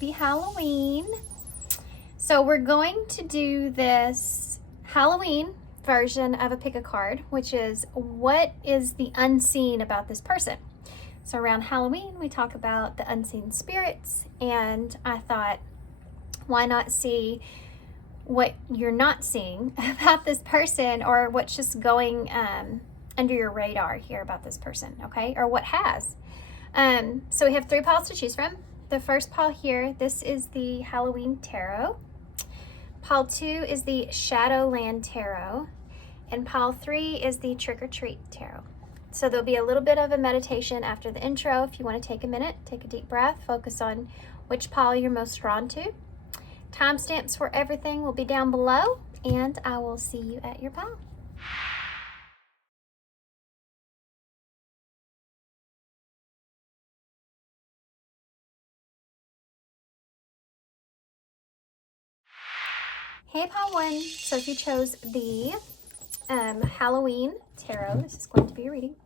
happy Halloween. So we're going to do this Halloween version of a pick a card, which is what is the unseen about this person. So around Halloween, we talk about the unseen spirits, and I thought, why not see what you're not seeing about this person, or what's just going under your radar here about this person, okay? Or what has. So we have 3 piles to choose from. The first pile here, this is the Halloween Tarot. Pile 2 is the ShadowLand Tarot. And pile 3 is the Trick or Treat Tarot. So there'll be a little bit of a meditation after the intro. If you want to take a minute, take a deep breath, focus on which pile you're most drawn to. Timestamps for everything will be down below, and I will see you at your pile. Hey, pile 1. So if you chose the Halloween Tarot, this is going to be a reading.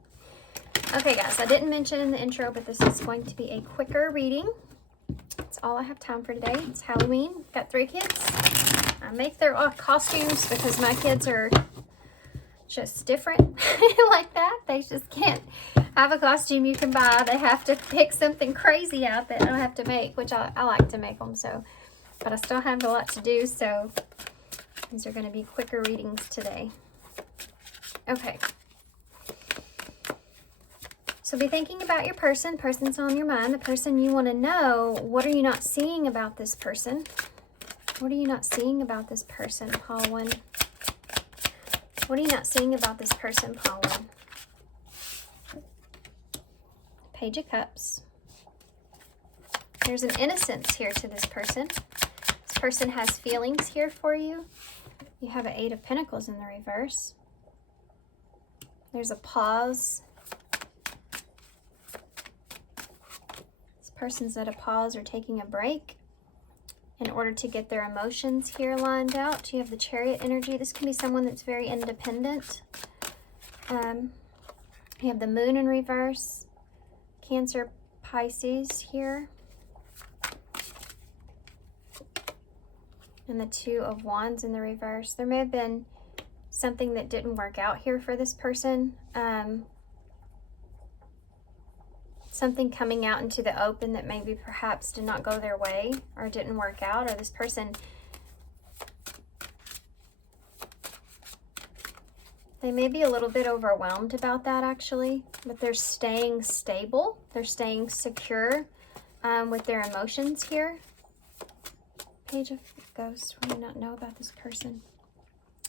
Okay, guys, I didn't mention in the intro, but this is going to be a quicker reading. That's all I have time for today. It's Halloween. Got 3 kids. I make their costumes because my kids are just different like that. They just can't have a costume you can buy. They have to pick something crazy out that I have to make, which I like to make them. So, but I still have a lot to do. So these are going to be quicker readings today. Okay. So be thinking about your person. Person's on your mind. The person you want to know. What are you not seeing about this person? What are you not seeing about this person, pile 1? What are you not seeing about this person, pile 1? Page of Cups. There's an innocence here to this person. This person has feelings here for you. You have an 8 of Pentacles in the reverse. There's a pause. This person's at a pause or taking a break in order to get their emotions here lined out. You have the Chariot energy. This can be someone that's very independent. You have the Moon in reverse. Cancer, Pisces here. And the 2 of Wands in the reverse. There may have been something that didn't work out here for this person. Something coming out into the open that maybe perhaps did not go their way or didn't work out, or this person, they may be a little bit overwhelmed about that actually, but they're staying stable. They're staying secure with their emotions here. Page of Ghosts. What do you not know about this person?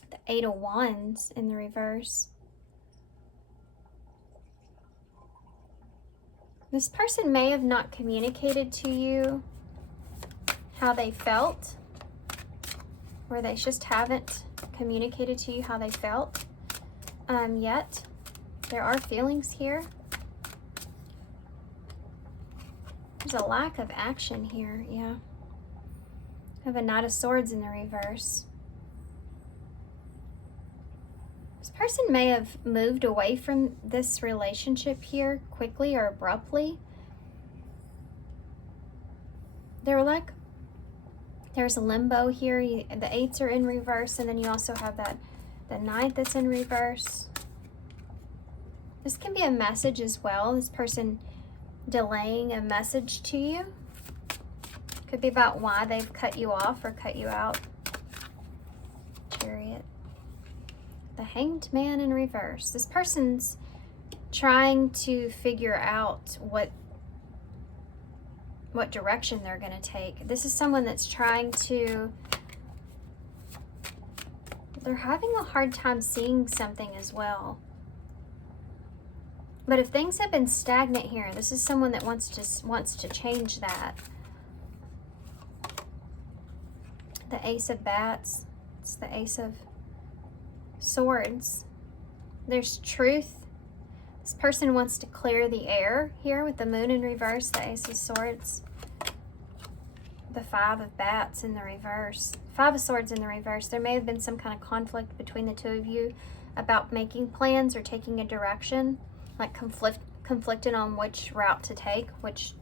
The 8 of Wands in the reverse. This person may have not communicated to you how they felt, or they just haven't communicated to you how they felt yet. There are feelings here. There's a lack of action here, yeah. I have a Knight of Swords in the reverse. This person may have moved away from this relationship here quickly or abruptly. They're like, there's a limbo here. The 8s are in reverse, and then you also have the Knight that's in reverse. This can be a message as well. This person delaying a message to you. Could be about why they've cut you off or cut you out. Chariot. The Hanged Man in reverse. This person's trying to figure out what direction they're going to take. This is someone that's trying to, they're having a hard time seeing something as well. But if things have been stagnant here, this is someone that wants to change that. The Ace of Bats. It's the Ace of Swords. There's truth. This person wants to clear the air here with the Moon in reverse, the Ace of Swords. The 5 of Bats in the reverse. 5 of Swords in the reverse. There may have been some kind of conflict between the 2 of you about making plans or taking a direction, like conflicted on which route to take, which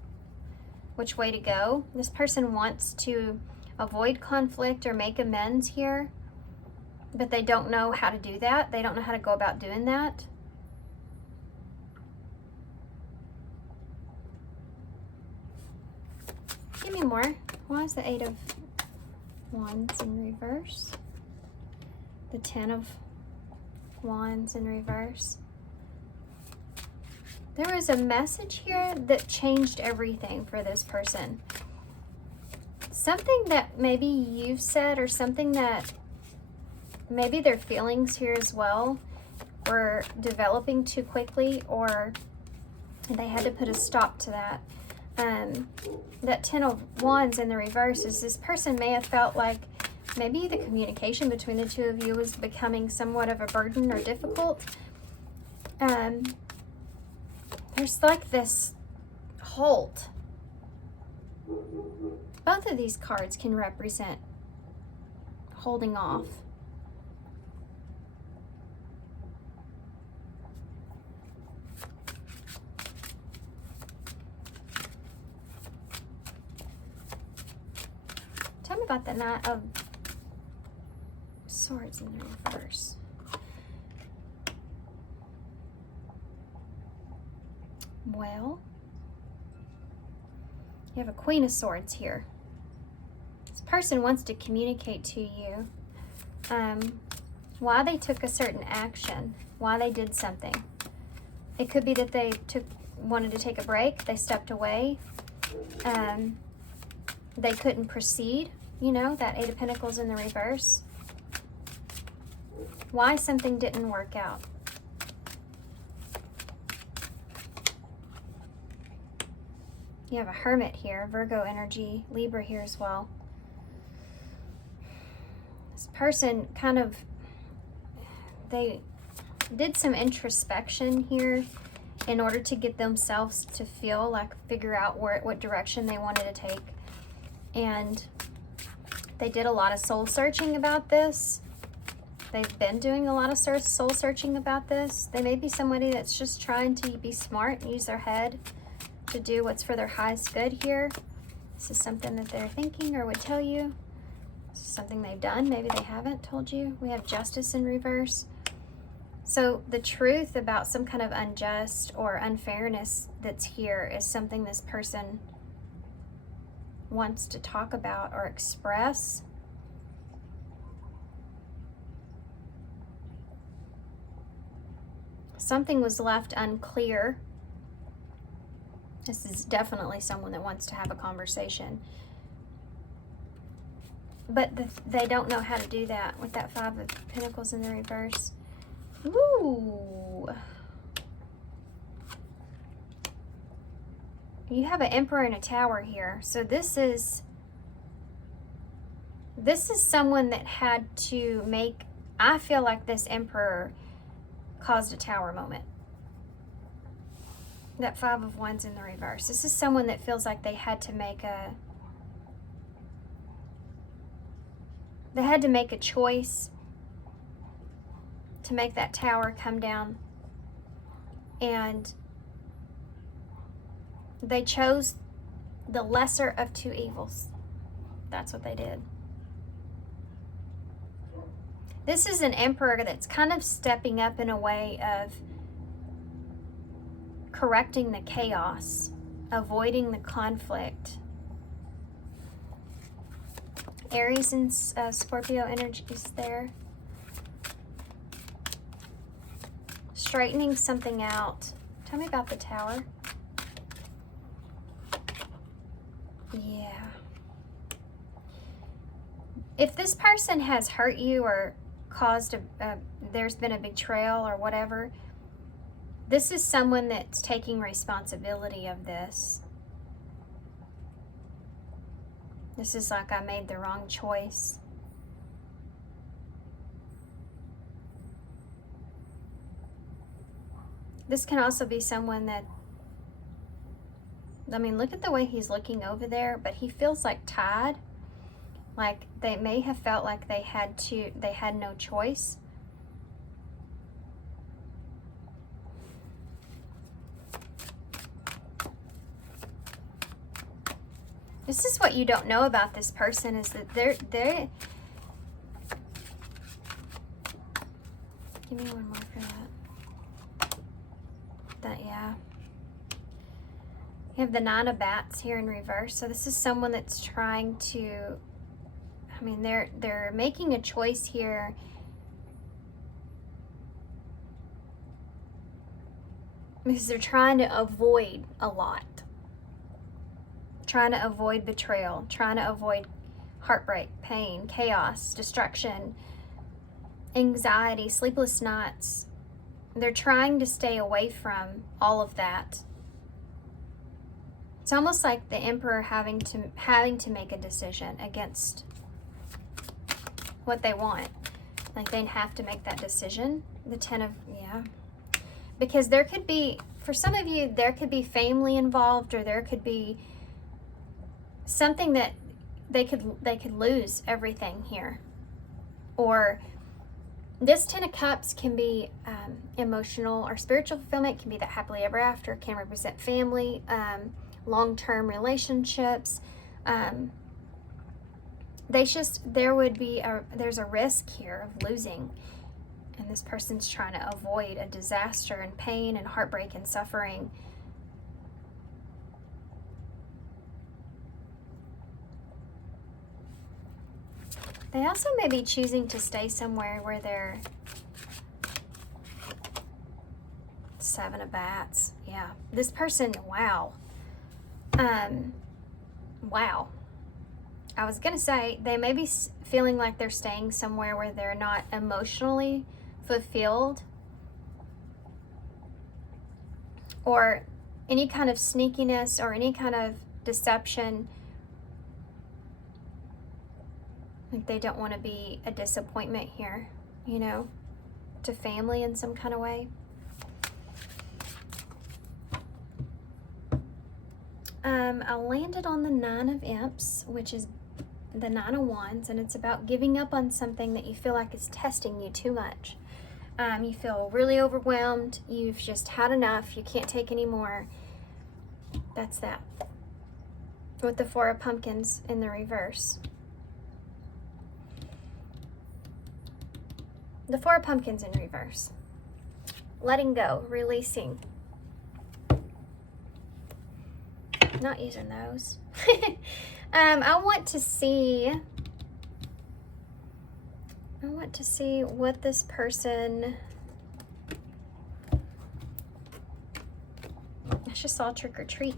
which way to go. This person wants to avoid conflict or make amends here, but they don't know how to do that. They don't know how to go about doing that. Give me more. Why is the 8 of Wands in reverse? The 10 of Wands in reverse. There was a message here that changed everything for this person. Something that maybe you've said, or something that maybe their feelings here as well were developing too quickly, or they had to put a stop to that. That 10 of Wands in the reverse is this person may have felt like maybe the communication between the two of you was becoming somewhat of a burden or difficult. There's like this halt. Both of these cards can represent holding off. Tell me about the Knight of Swords in the reverse. Well, you have a Queen of Swords here. This person wants to communicate to you why they took a certain action, why they did something. It could be that they wanted to take a break, they stepped away, they couldn't proceed, you know, that 8 of Pentacles in the reverse. Why something didn't work out. You have a Hermit here, Virgo energy, Libra here as well. This person kind of, they did some introspection here in order to get themselves to feel like, figure out what direction they wanted to take. And they did a lot of soul searching about this. They've been doing a lot of soul searching about this. They may be somebody that's just trying to be smart and use their head to do what's for their highest good here. This is something that they're thinking or would tell you. This is something they've done. Maybe they haven't told you. We have Justice in reverse. So the truth about some kind of unjust or unfairness that's here is something this person wants to talk about or express. Something was left unclear. This is definitely someone that wants to have a conversation. But they don't know how to do that with that 5 of Pentacles in the reverse. Ooh. You have an Emperor and a Tower here. So this is someone that had to make, I feel like this Emperor caused a Tower moment. That 5 of Wands in the reverse. This is someone that feels like they had to make a choice to make that Tower come down. And they chose the lesser of two evils. That's what they did. This is an Emperor that's kind of stepping up in a way of correcting the chaos, avoiding the conflict. Aries and Scorpio energies there. Straightening something out. Tell me about the Tower. Yeah. If this person has hurt you or caused there's been a betrayal or whatever, this is someone that's taking responsibility of this. This is like, I made the wrong choice. This can also be someone that, I mean, look at the way he's looking over there, but he feels like tied. Like they may have felt like they had no choice. This is what you don't know about this person, is that they're give me one more for that. Yeah. You have the 9 of Bats here in reverse. So this is someone that's trying to, I mean, they're making a choice here. Because they're trying to avoid a lot. Trying to avoid betrayal. Trying to avoid heartbreak, pain, chaos, destruction, anxiety, sleepless nights. They're trying to stay away from all of that. It's almost like the Emperor having to make a decision against what they want. Like they'd have to make that decision. The 10 of, yeah. Because there could be, for some of you, there could be family involved, or there could be something that they could lose everything here. Or this 10 of Cups can be emotional or spiritual fulfillment, can be that happily ever after, can represent family, long-term relationships. There's a risk here of losing. And this person's trying to avoid a disaster and pain and heartbreak and suffering. They also may be choosing to stay somewhere where they're 7 of Bats. Yeah. This person, wow. Wow. I was going to say, they may be feeling like they're staying somewhere where they're not emotionally fulfilled, or any kind of sneakiness or any kind of deception. Like they don't want to be a disappointment here, you know, to family in some kind of way. I landed on the 9 of Imps, which is the 9 of Wands, and it's about giving up on something that you feel like is testing you too much. You feel really overwhelmed. You've just had enough. You can't take any more. That's that. With the 4 of Pumpkins in the reverse. The 4 of Pumpkins in reverse. Letting go, releasing. Not using those. I want to see what this person, I just saw trick or treat.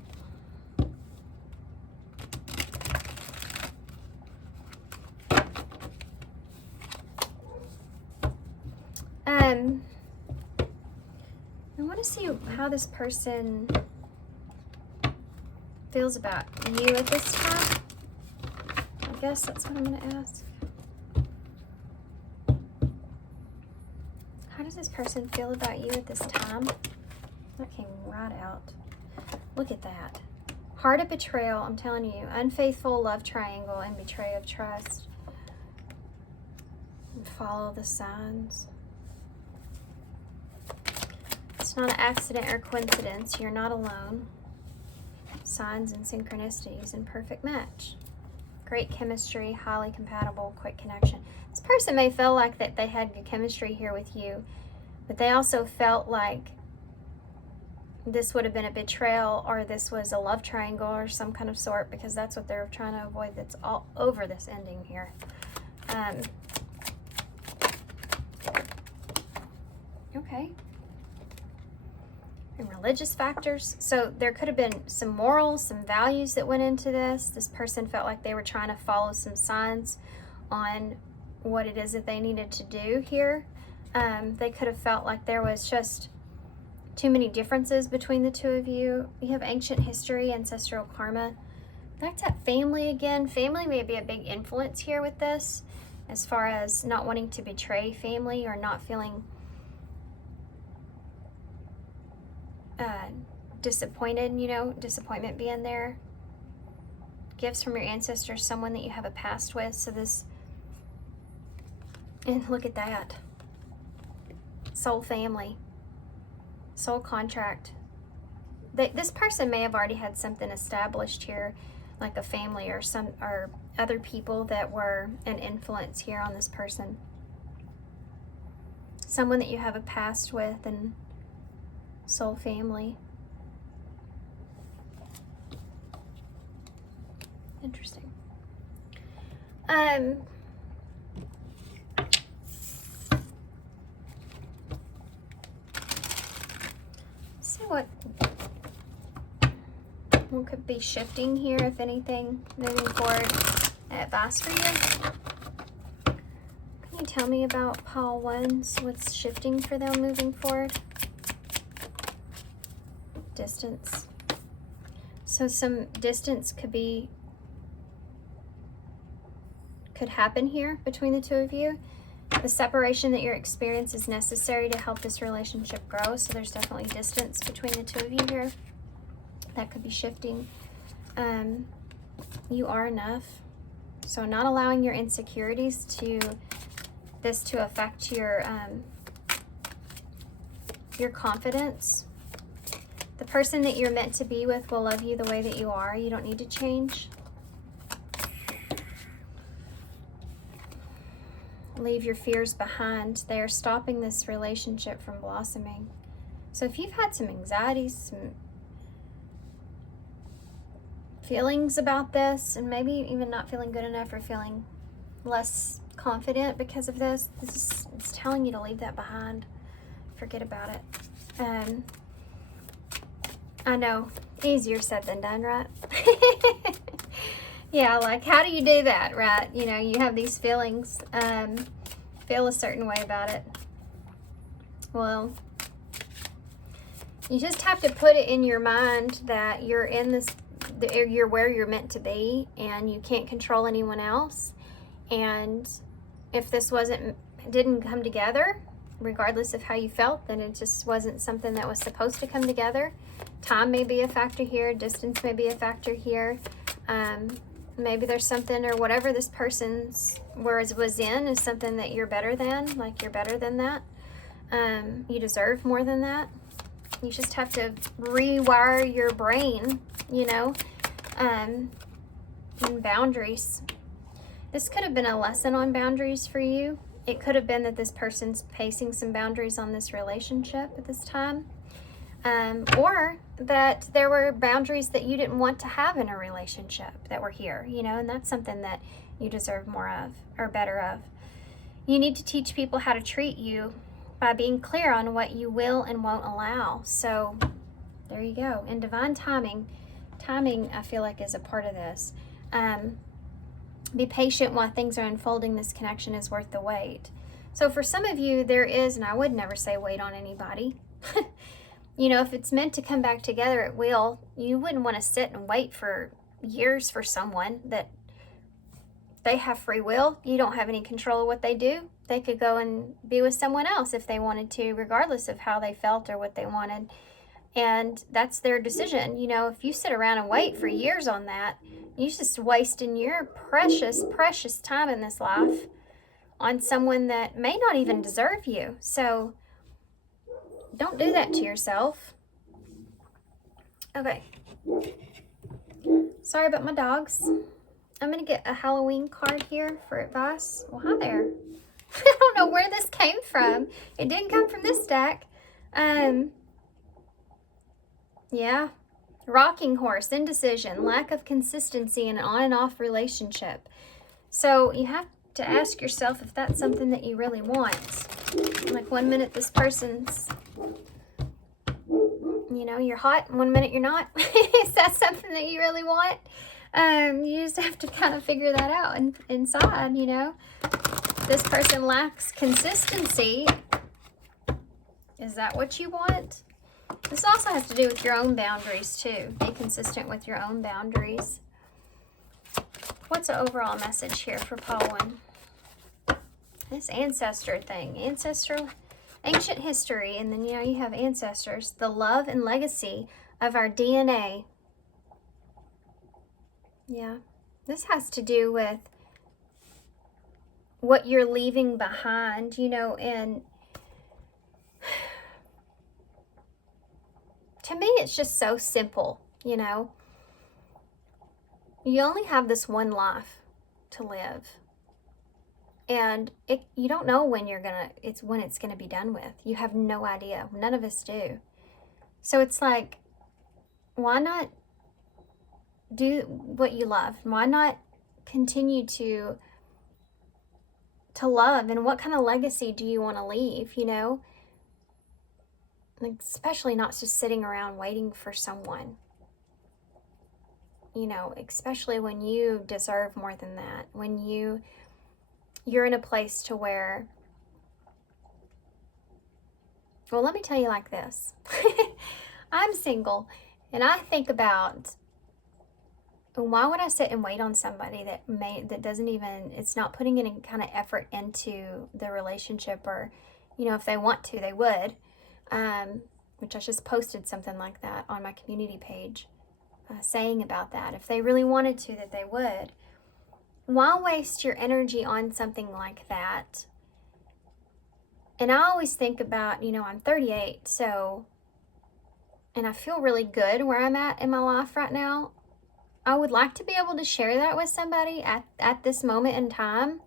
I want to see how this person feels about you at this time. I guess that's what I'm going to ask. How does this person feel about you at this time? That came right out. Look at that. Heart of betrayal, I'm telling you. Unfaithful love triangle and betrayal of trust. And follow the signs. It's not an accident or coincidence. You're not alone. Signs and synchronicities and perfect match. Great chemistry, highly compatible, quick connection. This person may feel like that they had good chemistry here with you, but they also felt like this would have been a betrayal, or this was a love triangle or some kind of sort, because that's what they're trying to avoid. That's all over this ending here. Okay. And religious factors. So there could have been some morals, some values that went into this. This person felt like they were trying to follow some signs on what it is that they needed to do here. They could have felt like there was just too many differences between the two of you. You have ancient history, ancestral karma. Back to family again. Family may be a big influence here with this, as far as not wanting to betray family or not feeling disappointed, you know, disappointment being there. Gifts from your ancestors, someone that you have a past with. So this, and look at that. Soul family. Soul contract. This person may have already had something established here like a family or other people that were an influence here on this person. Someone that you have a past with and soul family. Interesting. See what could be shifting here, if anything, moving forward. Advice for you. Can you tell me about pile 1s? What's shifting for them moving forward? Distance. So some distance could happen here between the two of you. The separation that you're experiencing is necessary to help this relationship grow. So there's definitely distance between the two of you here. That could be shifting. You are enough. So not allowing your insecurities to affect your confidence. The person that you're meant to be with will love you the way that you are. You don't need to change. Leave your fears behind. They are stopping this relationship from blossoming. So if you've had some anxieties, some feelings about this, and maybe even not feeling good enough or feeling less confident because of this, it's telling you to leave that behind. Forget about it. I know, easier said than done, right? Yeah, like how do you do that, right? You know, you have these feelings, feel a certain way about it. Well, you just have to put it in your mind that you're in this, you're where you're meant to be, and you can't control anyone else. And if this didn't come together, regardless of how you felt, then it just wasn't something that was supposed to come together. Time may be a factor here. Distance may be a factor here. Maybe there's something, or whatever this person's was in is something that you're better than, like you're better than that. You deserve more than that. You just have to rewire your brain, you know, and boundaries. This could have been a lesson on boundaries for you. It could have been that this person's placing some boundaries on this relationship at this time. Or that there were boundaries that you didn't want to have in a relationship that were here, you know, and that's something that you deserve more of, or better of. You need to teach people how to treat you by being clear on what you will and won't allow. So there you go. And divine timing, I feel like, is a part of this. Be patient while things are unfolding. This connection is worth the wait. So for some of you, there is, and I would never say wait on anybody. You know, if it's meant to come back together, it will. You wouldn't want to sit and wait for years for someone that they have free will. You don't have any control of what they do. They could go and be with someone else if they wanted to, regardless of how they felt or what they wanted. And that's their decision. You know, if you sit around and wait for years on that, you're just wasting your precious, precious time in this life on someone that may not even deserve you. So don't do that to yourself. Okay. Sorry about my dogs. I'm going to get a Halloween card here for advice. Well, hi there. I don't know where this came from. It didn't come from this stack. Yeah. Rocking horse, indecision, lack of consistency in an on and off relationship. So you have to ask yourself if that's something that you really want. Like 1 minute this person's, you know, you're hot, 1 minute you're not. Is that something that you really want? You just have to kind of figure that out inside, you know. This person lacks consistency. Is that what you want? This also has to do with your own boundaries too. Be consistent with your own boundaries. What's the overall message here for Paul 1? This ancestor thing. Ancestral, ancient history, and then, you know, you have ancestors. The love and legacy of our DNA. Yeah. This has to do with what you're leaving behind, you know, and to me, it's just so simple, you know. You only have this one life to live. And you don't know when it's gonna be done with. You have no idea. None of us do. So it's like, why not do what you love? Why not continue to love? And what kind of legacy do you want to leave, you know? Like, especially not just sitting around waiting for someone. You know, especially when you deserve more than that. When you're in a place to where, well, let me tell you like this. I'm single, and I think about, why would I sit and wait on somebody that doesn't even, it's not putting any kind of effort into the relationship, or, you know, if they want to, they would, which I just posted something like that on my community page, saying about that. If they really wanted to, that they would. Why waste your energy on something like that? And I always think about, you know, I'm 38, so, and I feel really good where I'm at in my life right now. I would like to be able to share that with somebody at this moment in time.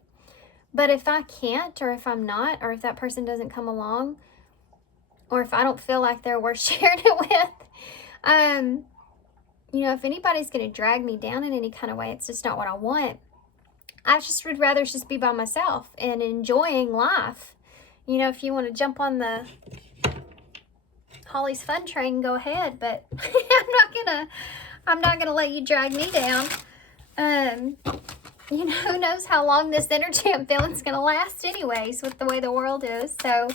But if I can't, or if I'm not, or if that person doesn't come along, or if I don't feel like they're worth sharing it with, you know, if anybody's going to drag me down in any kind of way, it's just not what I want. I just would rather just be by myself and enjoying life. You know, if you want to jump on the Holly's fun train, go ahead, but I'm not gonna let you drag me down. You know, who knows how long this energy I'm feeling is gonna last anyways, with the way the world is. So,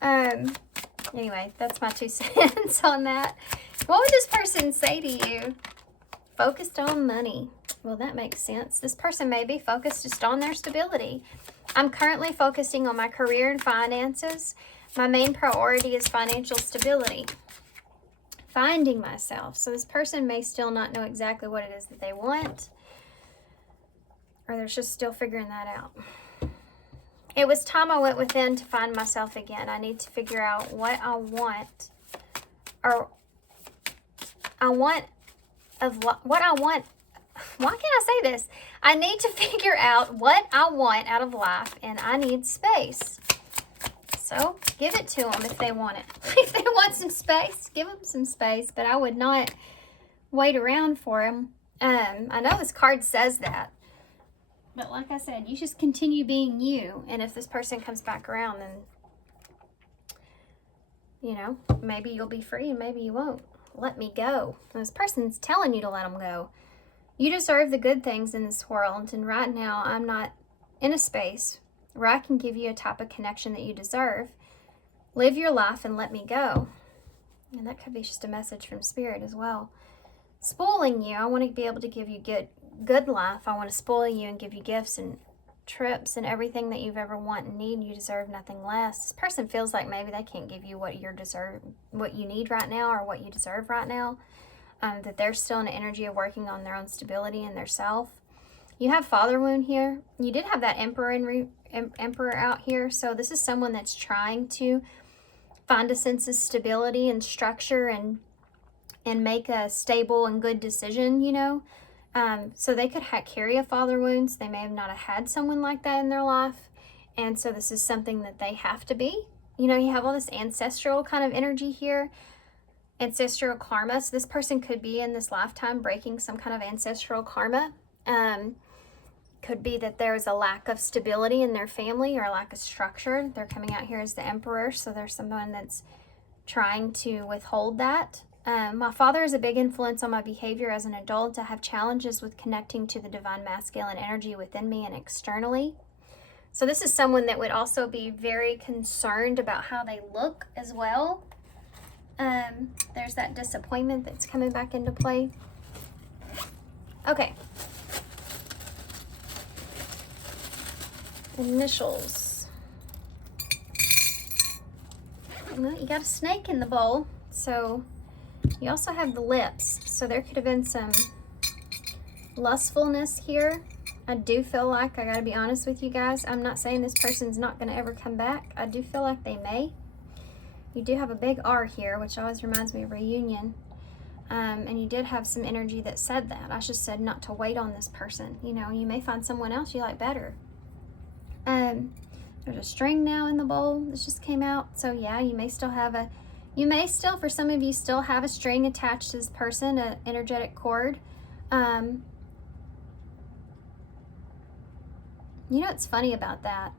anyway, that's my 2 cents on that. What would this person say to you? Focused on money. Well, that makes sense. This person may be focused just on their stability. I'm currently focusing on my career and finances. My main priority is financial stability. Finding myself. So this person may still not know exactly what it is that they want, or they're just still figuring that out. It was time I went within to find myself again. I need to figure out what I want, or why can't I say this? I need to figure out what I want out of life, and I need space. So give it to them if they want it. If they want some space, give them some space, but I would not wait around for them. I know this card says that, but like I said, you just continue being you, and if this person comes back around, then, you know, maybe you'll be free and maybe you won't. Let me go. And this person's telling you to let them go. You deserve the good things in this world, and right now I'm not in a space where I can give you a type of connection that you deserve. Live your life and let me go. And that could be just a message from Spirit as well. Spoiling you. I want to be able to give you good life. I want to spoil you and give you gifts and trips and everything that you've ever want and need. You deserve nothing less. This person feels like maybe they can't give you what you need right now, or what you deserve right now. That they're still in an energy of working on their own stability and their self. You have father wound here. You did have that emperor out here. So this is someone that's trying to find a sense of stability and structure and make a stable and good decision, you know. So they could carry a father wound. So they may have not had someone like that in their life. And so this is something that they have to be. You know, you have all this ancestral kind of energy here. Ancestral karma. So this person could be in this lifetime breaking some kind of ancestral karma. Could be that there's a lack of stability in their family, or a lack of structure. They're coming out here as the emperor, so there's someone that's trying to withhold that. My father is a big influence on my behavior as an adult. I have challenges with connecting to the divine masculine energy within me and externally. So this is someone that would also be very concerned about how they look as well. There's that disappointment that's coming back into play. Okay. Initials. Well, you got a snake in the bowl, so you also have the lips. So there could have been some lustfulness here. I do feel like, I gotta be honest with you guys, I'm not saying this person's not gonna ever come back. I do feel like they may. You do have a big R here, which always reminds me of reunion. And you did have some energy that said that. I just said not to wait on this person. You know, you may find someone else you like better. There's a string now in the bowl that just came out. So yeah, you may still, for some of you, still have a string attached to this person, an energetic cord. You know what's funny about that?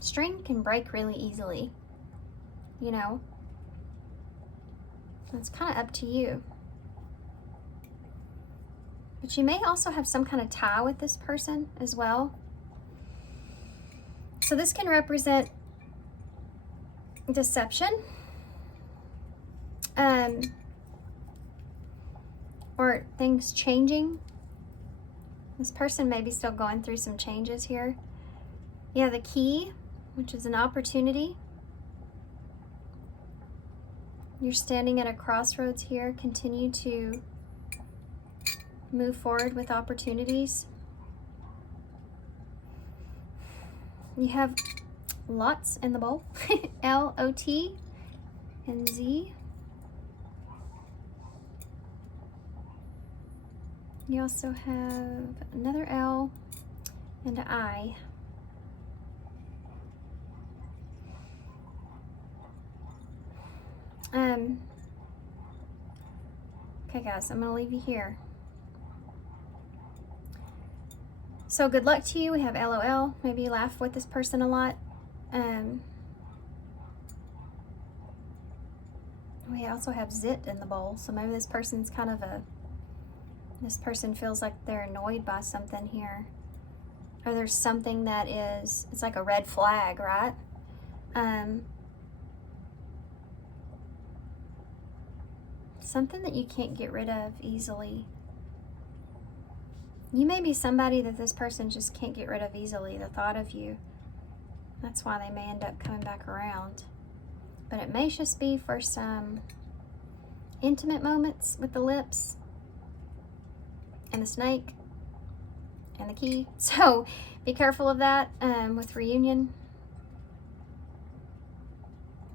String can break really easily, you know? It's kind of up to you. But you may also have some kind of tie with this person as well. So this can represent deception, or things changing. This person may be still going through some changes here. Yeah, the key, which is an opportunity. You're standing at a crossroads here. Continue to move forward with opportunities. You have lots in the bowl. L-O-T and Z. You also have another L and an I. Okay guys, I'm gonna leave you here. So good luck to you. We have LOL. Maybe you laugh with this person a lot. We also have zit in the bowl. So maybe this person's kind of this person feels like they're annoyed by something here. Or there's something that is, it's like a red flag, right? Something that you can't get rid of easily. You may be somebody that this person just can't get rid of easily, the thought of you. That's why they may end up coming back around. But it may just be for some intimate moments with the lips and the snake and the key. So be careful of that with reunion.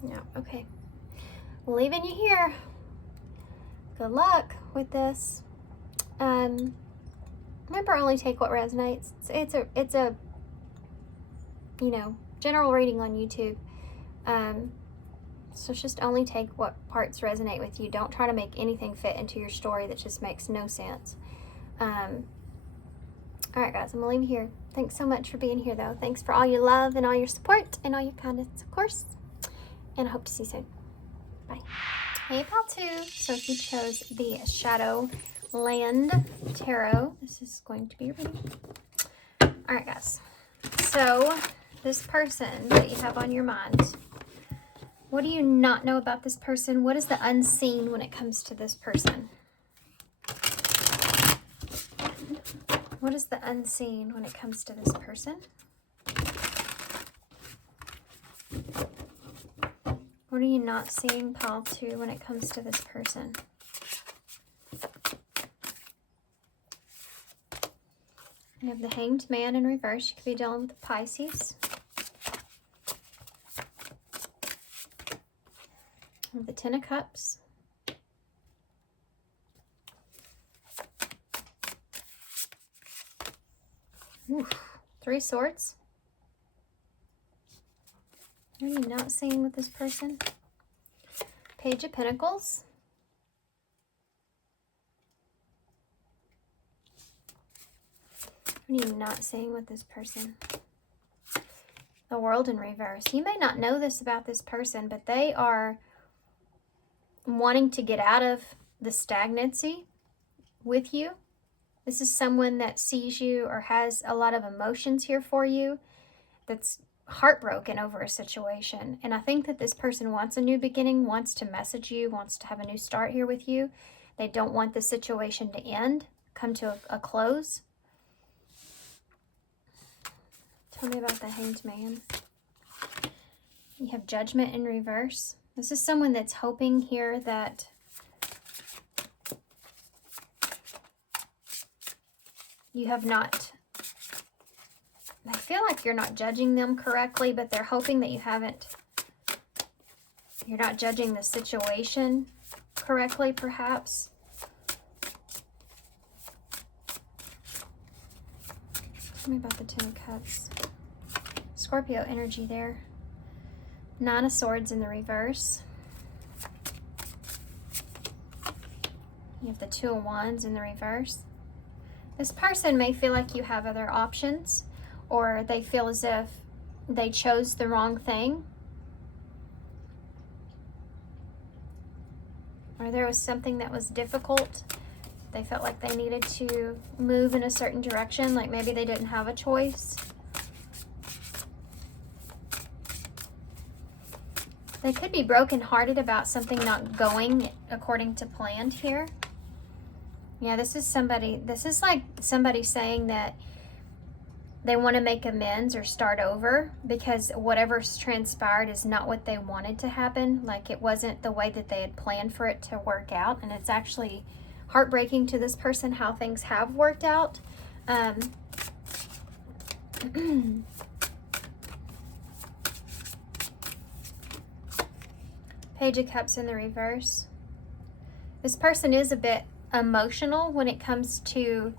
Yeah, okay. Leaving you here. Good luck with this. Remember, only take what resonates. It's a you know, general reading on YouTube. So just only take what parts resonate with you. Don't try to make anything fit into your story that just makes no sense. All right, guys, I'm gonna leave you here. Thanks so much for being here, though. Thanks for all your love and all your support and all your kindness, of course. And I hope to see you soon. Bye. Hey, pal, too. So if you chose the ShadowLand Tarot, this is going to be your reading. All right, guys. So this person that you have on your mind, what do you not know about this person? What is the unseen when it comes to this person? What is the unseen when it comes to this person? What are you not seeing, pile 2, when it comes to this person? You have the Hanged Man in reverse. You could be dealing with the Pisces. You have the Ten of Cups. Oof. 3 Swords. What are you not seeing with this person? Page of Pentacles. What are you not seeing with this person? The World in reverse. You may not know this about this person, but they are wanting to get out of the stagnancy with you. This is someone that sees you or has a lot of emotions here for you, that's heartbroken over a situation. And I think that this person wants a new beginning, wants to message you, wants to have a new start here with you. They don't want the situation to end, come to a close. Tell me about the Hanged Man. You have Judgment in reverse. This is someone that's hoping here that you have not, I feel like you're not judging them correctly, but they're hoping that you're not judging the situation correctly, perhaps. Tell me about the Ten of Cups. Scorpio energy there. Nine of Swords in the reverse. You have the Two of Wands in the reverse. This person may feel like you have other options, or they feel as if they chose the wrong thing, or there was something that was difficult. They felt like they needed to move in a certain direction, like maybe they didn't have a choice. They could be brokenhearted about something not going according to plan here. Yeah, this is like somebody saying that they want to make amends or start over because whatever's transpired is not what they wanted to happen. Like it wasn't the way that they had planned for it to work out. And it's actually heartbreaking to this person how things have worked out. Page of Cups in the reverse. This person is a bit emotional when it comes to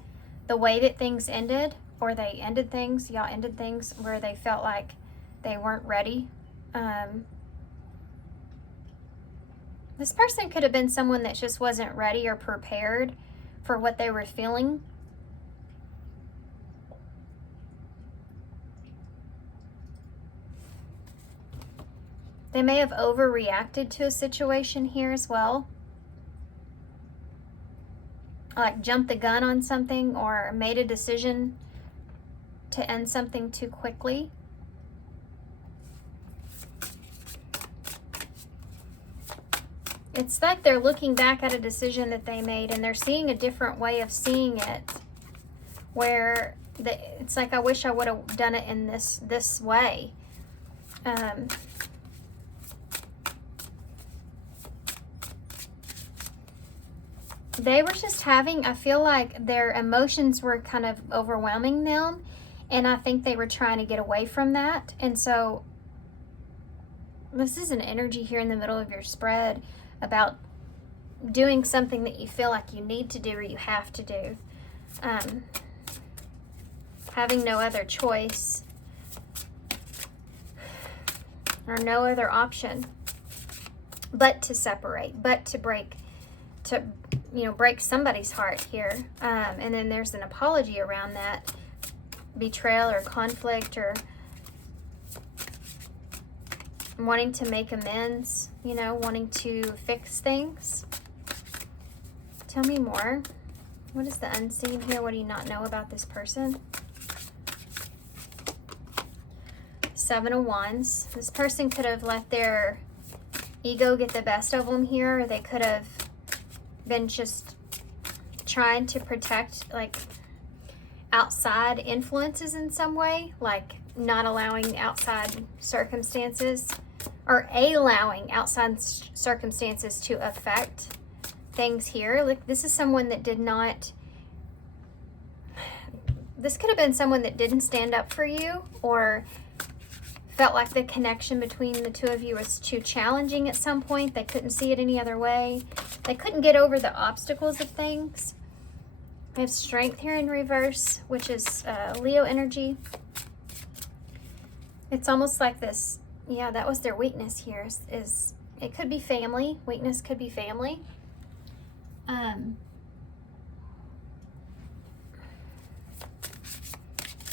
the way that things ended, or they ended things, y'all ended things where they felt like they weren't ready. This person could have been someone that just wasn't ready or prepared for what they were feeling. They may have overreacted to a situation here as well. Like jumped the gun on something or made a decision to end something too quickly. It's like they're looking back at a decision that they made and they're seeing a different way of seeing it, where it's like, I wish I would have done it in this way. They were just having, I feel like their emotions were kind of overwhelming them, and I think they were trying to get away from that. And so this is an energy here in the middle of your spread about doing something that you feel like you need to do or you have to do. Having no other choice or no other option but to separate, but to break somebody's heart here. And then there's an apology around that. Betrayal or conflict, or wanting to make amends, wanting to fix things. Tell me more. What is the unseen here? What do you not know about this person? Seven of Wands. This person could have let their ego get the best of them here, or they could have been just trying to protect like outside influences in some way, like not allowing outside circumstances, or allowing outside circumstances to affect things here. Like this is someone that did not, this could have been someone that didn't stand up for you, or felt like the connection between the two of you was too challenging at some point. They couldn't see it any other way. They couldn't get over the obstacles of things. We have Strength here in reverse, which is Leo energy. It's almost like this, yeah, that was their weakness here. Is it could be family. Weakness could be family.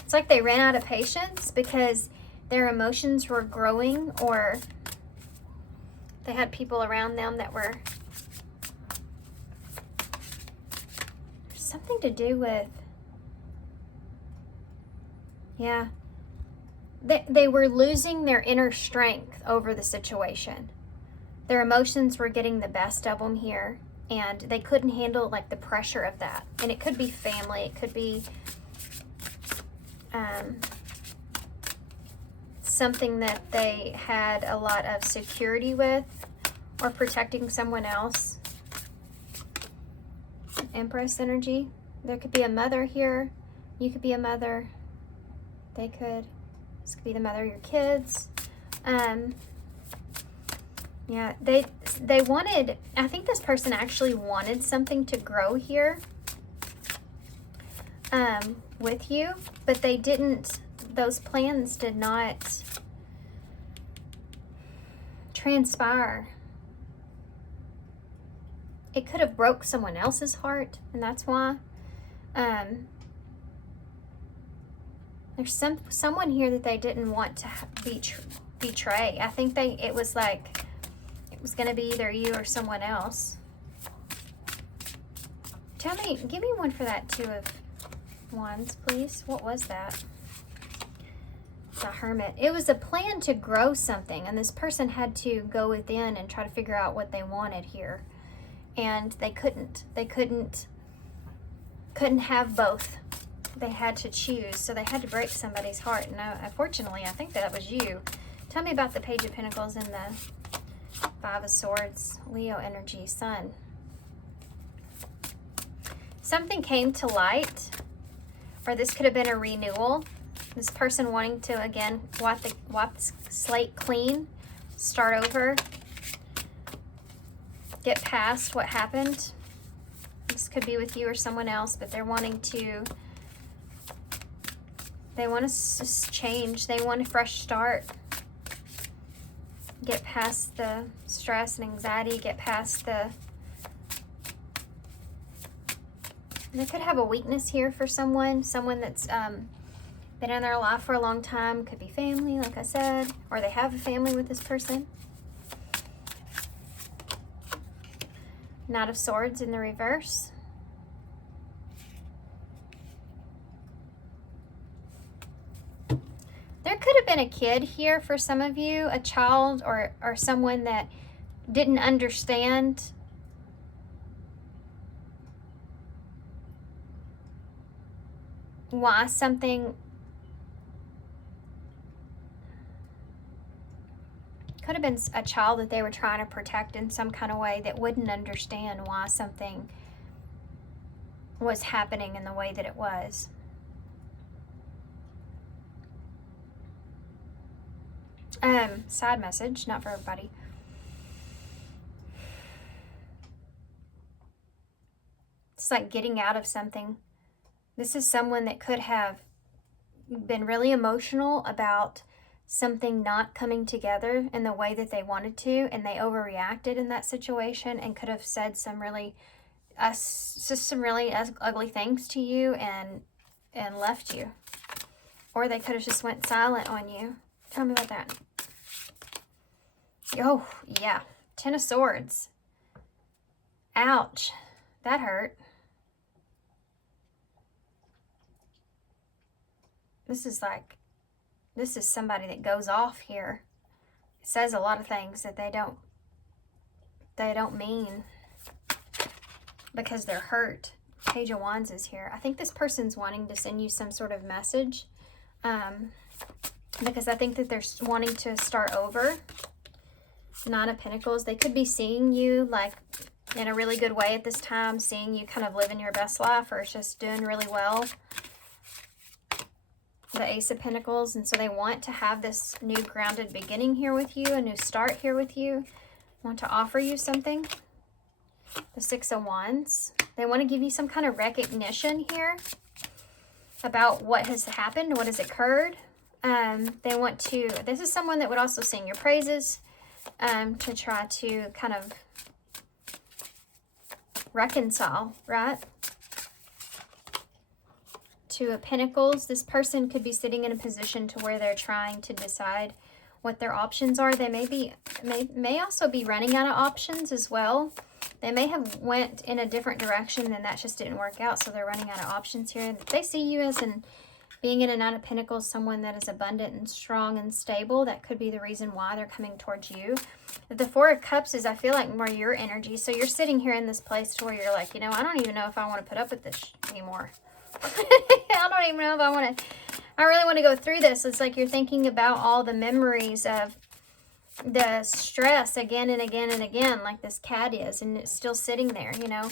It's like they ran out of patience because their emotions were growing, or they had people around them that were something to do with, yeah, they were losing their inner strength over the situation. Their emotions were getting the best of them here, and they couldn't handle like the pressure of that. And it could be family, it could be something that they had a lot of security with, or protecting someone else. Empress energy. There could be a mother here. You could be a mother. They could. This could be the mother of your kids. Yeah, they wanted, I think this person actually wanted something to grow here with you, but they didn't, those plans did not transpire. It could have broke someone else's heart, and that's why. There's someone here that they didn't want to betray. I think it was like, it was going to be either you or someone else. Tell me, give me one for that Two of Wands, please. What was that? The Hermit. It was a plan to grow something, and this person had to go within and try to figure out what they wanted here. And they couldn't. They couldn't have both. They had to choose, so they had to break somebody's heart. And unfortunately, I think that was you. Tell me about the Page of Pentacles and the Five of Swords, Leo energy, Sun. Something came to light, or this could have been a renewal. This person wanting to, again, wipe the slate clean, start over, get past what happened. This could be with you or someone else, but they're wanting to, they want to change. They want a fresh start. Get past the stress and anxiety, get past the, they could have a weakness here for someone that's been in their life for a long time. Could be family, like I said, or they have a family with this person. Knight of Swords in the reverse. There could have been a kid here for some of you, a child or someone that didn't understand why something, could have been a child that they were trying to protect in some kind of way that wouldn't understand why something was happening in the way that it was. Side message, not for everybody. It's like getting out of something. This is someone that could have been really emotional about something not coming together in the way that they wanted to, and they overreacted in that situation and could have said some really ugly things to you and left you. Or they could have just went silent on you. Tell me about that. Oh, yeah. Ten of Swords. Ouch. That hurt. This is somebody that goes off here. It says a lot of things that they don't mean because they're hurt. Page of Wands is here. I think this person's wanting to send you some sort of message because I think that they're wanting to start over. Nine of Pentacles. They could be seeing you like in a really good way at this time, seeing you kind of living your best life or just doing really well. The Ace of Pentacles, and so they want to have this new grounded beginning here with you, a new start here with you, want to offer you something. The Six of Wands. They want to give you some kind of recognition here about what has happened, what has occurred. They want to, this is someone that would also sing your praises to try to kind of reconcile, right? Two of Pentacles. This person could be sitting in a position to where they're trying to decide what their options are. They may also be running out of options as well. They may have went in a different direction and that just didn't work out, so they're running out of options here. They see you as being in a Nine of Pentacles, someone that is abundant and strong and stable. That could be the reason why they're coming towards you. The Four of Cups is, I feel like, more your energy. So you're sitting here in this place to where you're like, you know, I don't even know if I want to put up with this anymore. I don't even know if I really want to go through this. It's like you're thinking about all the memories of the stress again and again and again, like this cat is, and it's still sitting there, you know.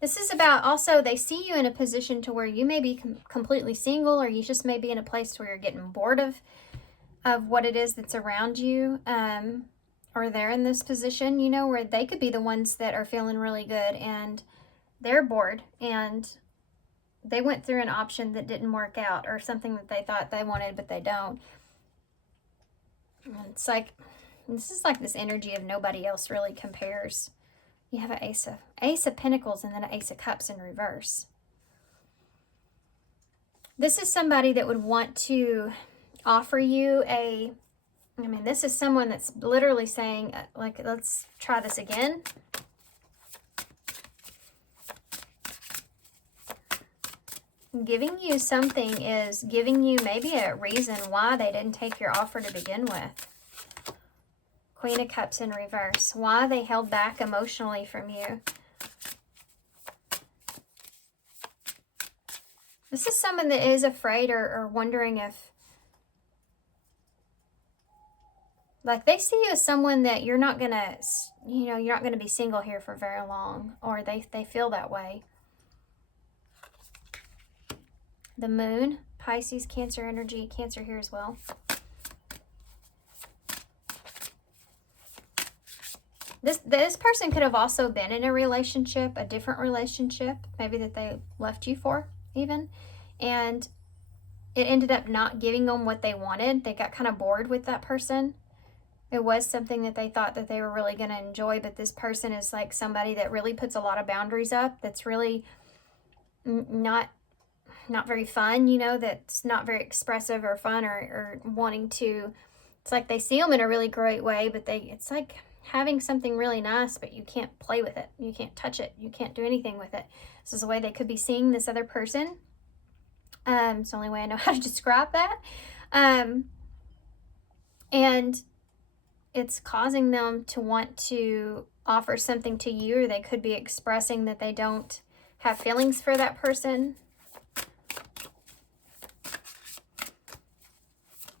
This is about also, they see you in a position to where you may be completely single, or you just may be in a place where you're getting bored of of what it is that's around you, or they're in this position, you know, where they could be the ones that are feeling really good and they're bored and they went through an option that didn't work out, or something that they thought they wanted but they don't. And it's like, this is like this energy of nobody else really compares. You have an Ace of Pentacles and then an Ace of Cups in reverse. This is somebody that would want to offer you this is someone that's literally saying, like, let's try this again. Giving you something is giving you maybe a reason why they didn't take your offer to begin with. Queen of Cups in reverse. Why they held back emotionally from you. This is someone that is afraid or wondering if, like, they see you as someone that you're not going to, you know, you're not going to be single here for very long, or they feel that way. The Moon, Pisces, Cancer energy, Cancer here as well. This person could have also been in a relationship, a different relationship, maybe that they left you for even, and it ended up not giving them what they wanted. They got kind of bored with that person. It was something that they thought that they were really going to enjoy, but this person is like somebody that really puts a lot of boundaries up, that's really not very fun, you know, that's not very expressive or fun or wanting to, it's like they see them in a really great way, but it's like having something really nice, but you can't play with it. You can't touch it. You can't do anything with it. This is the way they could be seeing this other person. It's the only way I know how to describe that. And it's causing them to want to offer something to you, or they could be expressing that they don't have feelings for that person.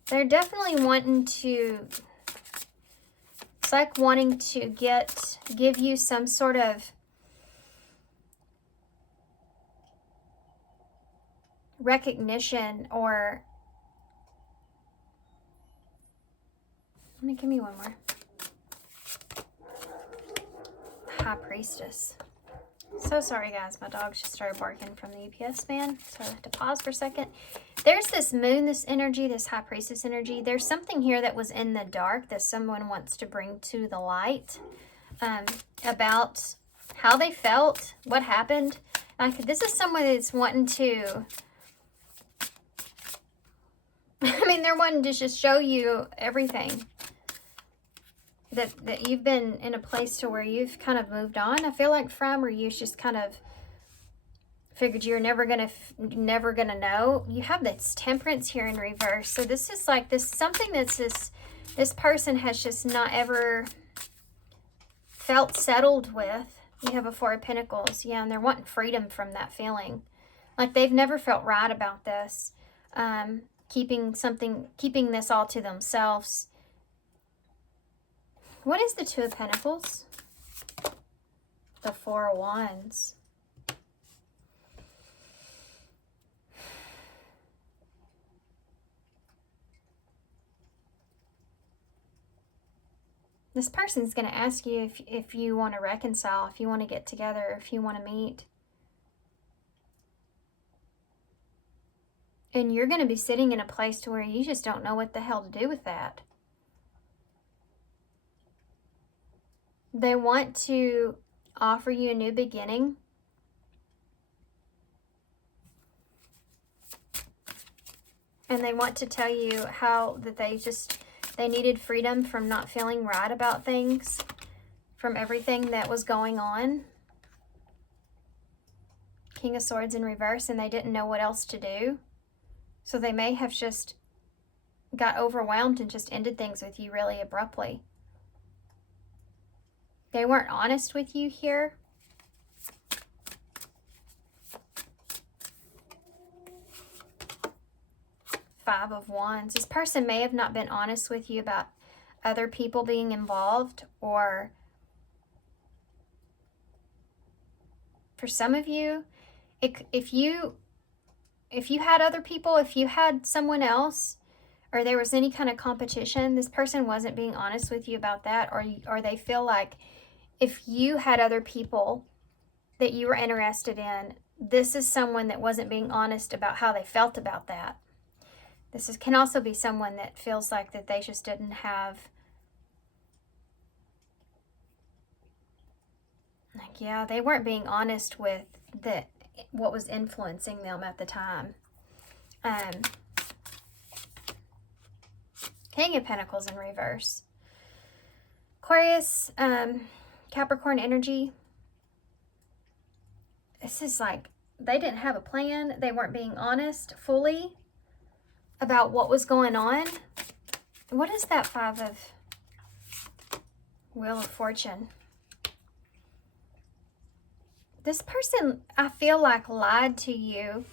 They're definitely wanting to, it's like wanting to give you some sort of recognition, or give me one more. High Priestess. So sorry guys, my dogs just started barking from the UPS man, so I have to pause for a second. There's this Moon, this energy, this High Priestess energy. There's something here that was in the dark that someone wants to bring to the light, about how they felt, what happened. Like, this is someone that's wanting to, they're wanting to just show you everything. That you've been in a place to where you've kind of moved on, I feel like, from, or you just kind of figured you're never gonna know. You have this Temperance here in reverse. So this is like something that's this person has just not ever felt settled with. You have a Four of Pentacles, yeah, and they're wanting freedom from that feeling. Like, they've never felt right about this. Keeping this all to themselves. What is the Two of Pentacles? The Four of Wands. This person's going to ask you if you want to reconcile, if you want to get together, if you want to meet. And you're going to be sitting in a place to where you just don't know what the hell to do with that. They want to offer you a new beginning. And they want to tell you how that they needed freedom from not feeling right about things, from everything that was going on. King of Swords in reverse, and they didn't know what else to do. So they may have just got overwhelmed and just ended things with you really abruptly. They weren't honest with you here. Five of Wands. This person may have not been honest with you about other people being involved, or for some of you, if you had other people, if you had someone else, or there was any kind of competition, this person wasn't being honest with you about that, or they feel like if you had other people that you were interested in, this is someone that wasn't being honest about how they felt about that. This can also be someone that feels like that they just didn't have, like, yeah, they weren't being honest with what was influencing them at the time. King of Pentacles in reverse. Aquarius, Capricorn energy. This is like they didn't have a plan. They weren't being honest fully about what was going on. What is that 5 of Wheel of Fortune? This person, I feel like, lied to you.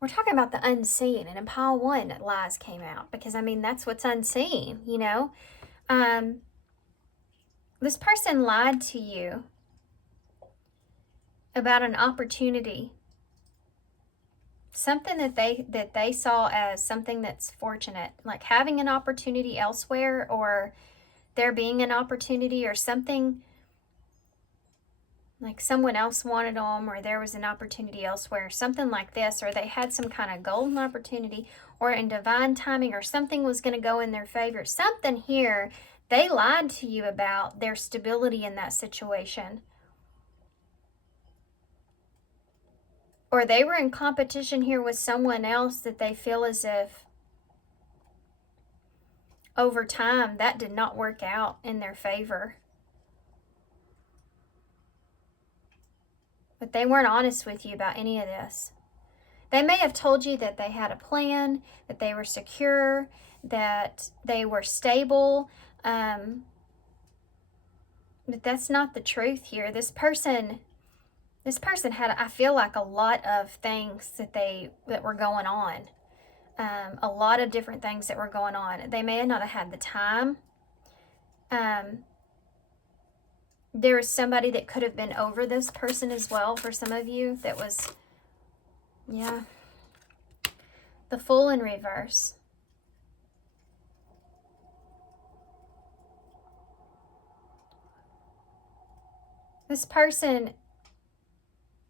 We're talking about the unseen, and in pile 1, lies came out, because I mean that's what's unseen, you know. This person lied to you about an opportunity, something that they saw as something that's fortunate, like having an opportunity elsewhere, or there being an opportunity, or something like someone else wanted them, or there was an opportunity elsewhere, something like this, or they had some kind of golden opportunity, or in divine timing, or something was going to go in their favor. Something here, they lied to you about their stability in that situation. Or they were in competition here with someone else that they feel as if over time that did not work out in their favor. But they weren't honest with you about any of this. They may have told you that they had a plan, that they were secure, that they were stable, but that's not the truth here. This person had, I feel like, a lot of things that were going on. A lot of different things that were going on. They may not have had the time. There was somebody that could have been over this person as well for some of you. That was, yeah. The Fool in reverse. This person,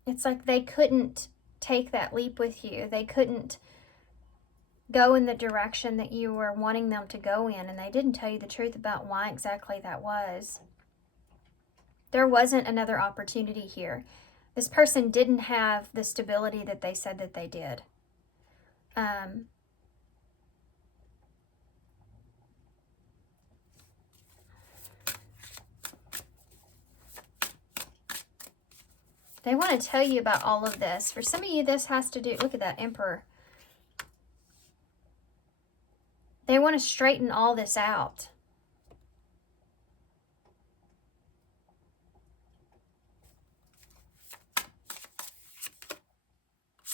it's like they couldn't take that leap with you. They couldn't go in the direction that you were wanting them to go in, and they didn't tell you the truth about why exactly that was. There wasn't another opportunity here. This person didn't have the stability that they said that they did. They want to tell you about all of this. For some of you, this has to do, look at that Emperor. They want to straighten all this out.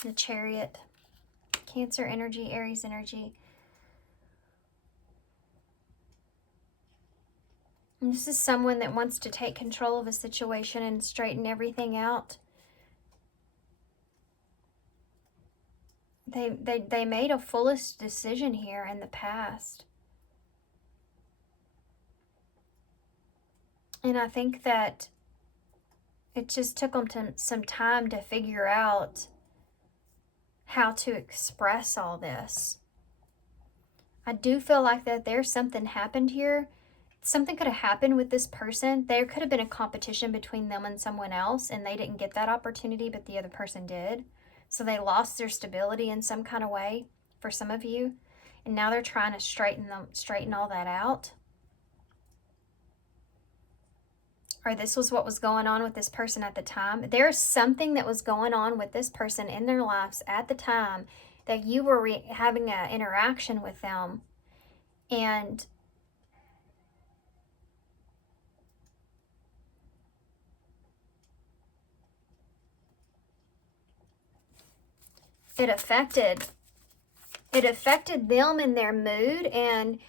The Chariot. Cancer energy, Aries energy. And this is someone that wants to take control of a situation and straighten everything out. They made a foolish decision here in the past. And I think that it just took them some time to figure out how to express all this. I do feel like that there's something happened here. Something could have happened with this person. There could have been a competition between them and someone else, and they didn't get that opportunity, but the other person did. So they lost their stability in some kind of way for some of you. And now they're trying to straighten all that out. Or this was what was going on with this person at the time. There's something that was going on with this person in their lives at the time that you were having an interaction with them. And it affected them and their mood and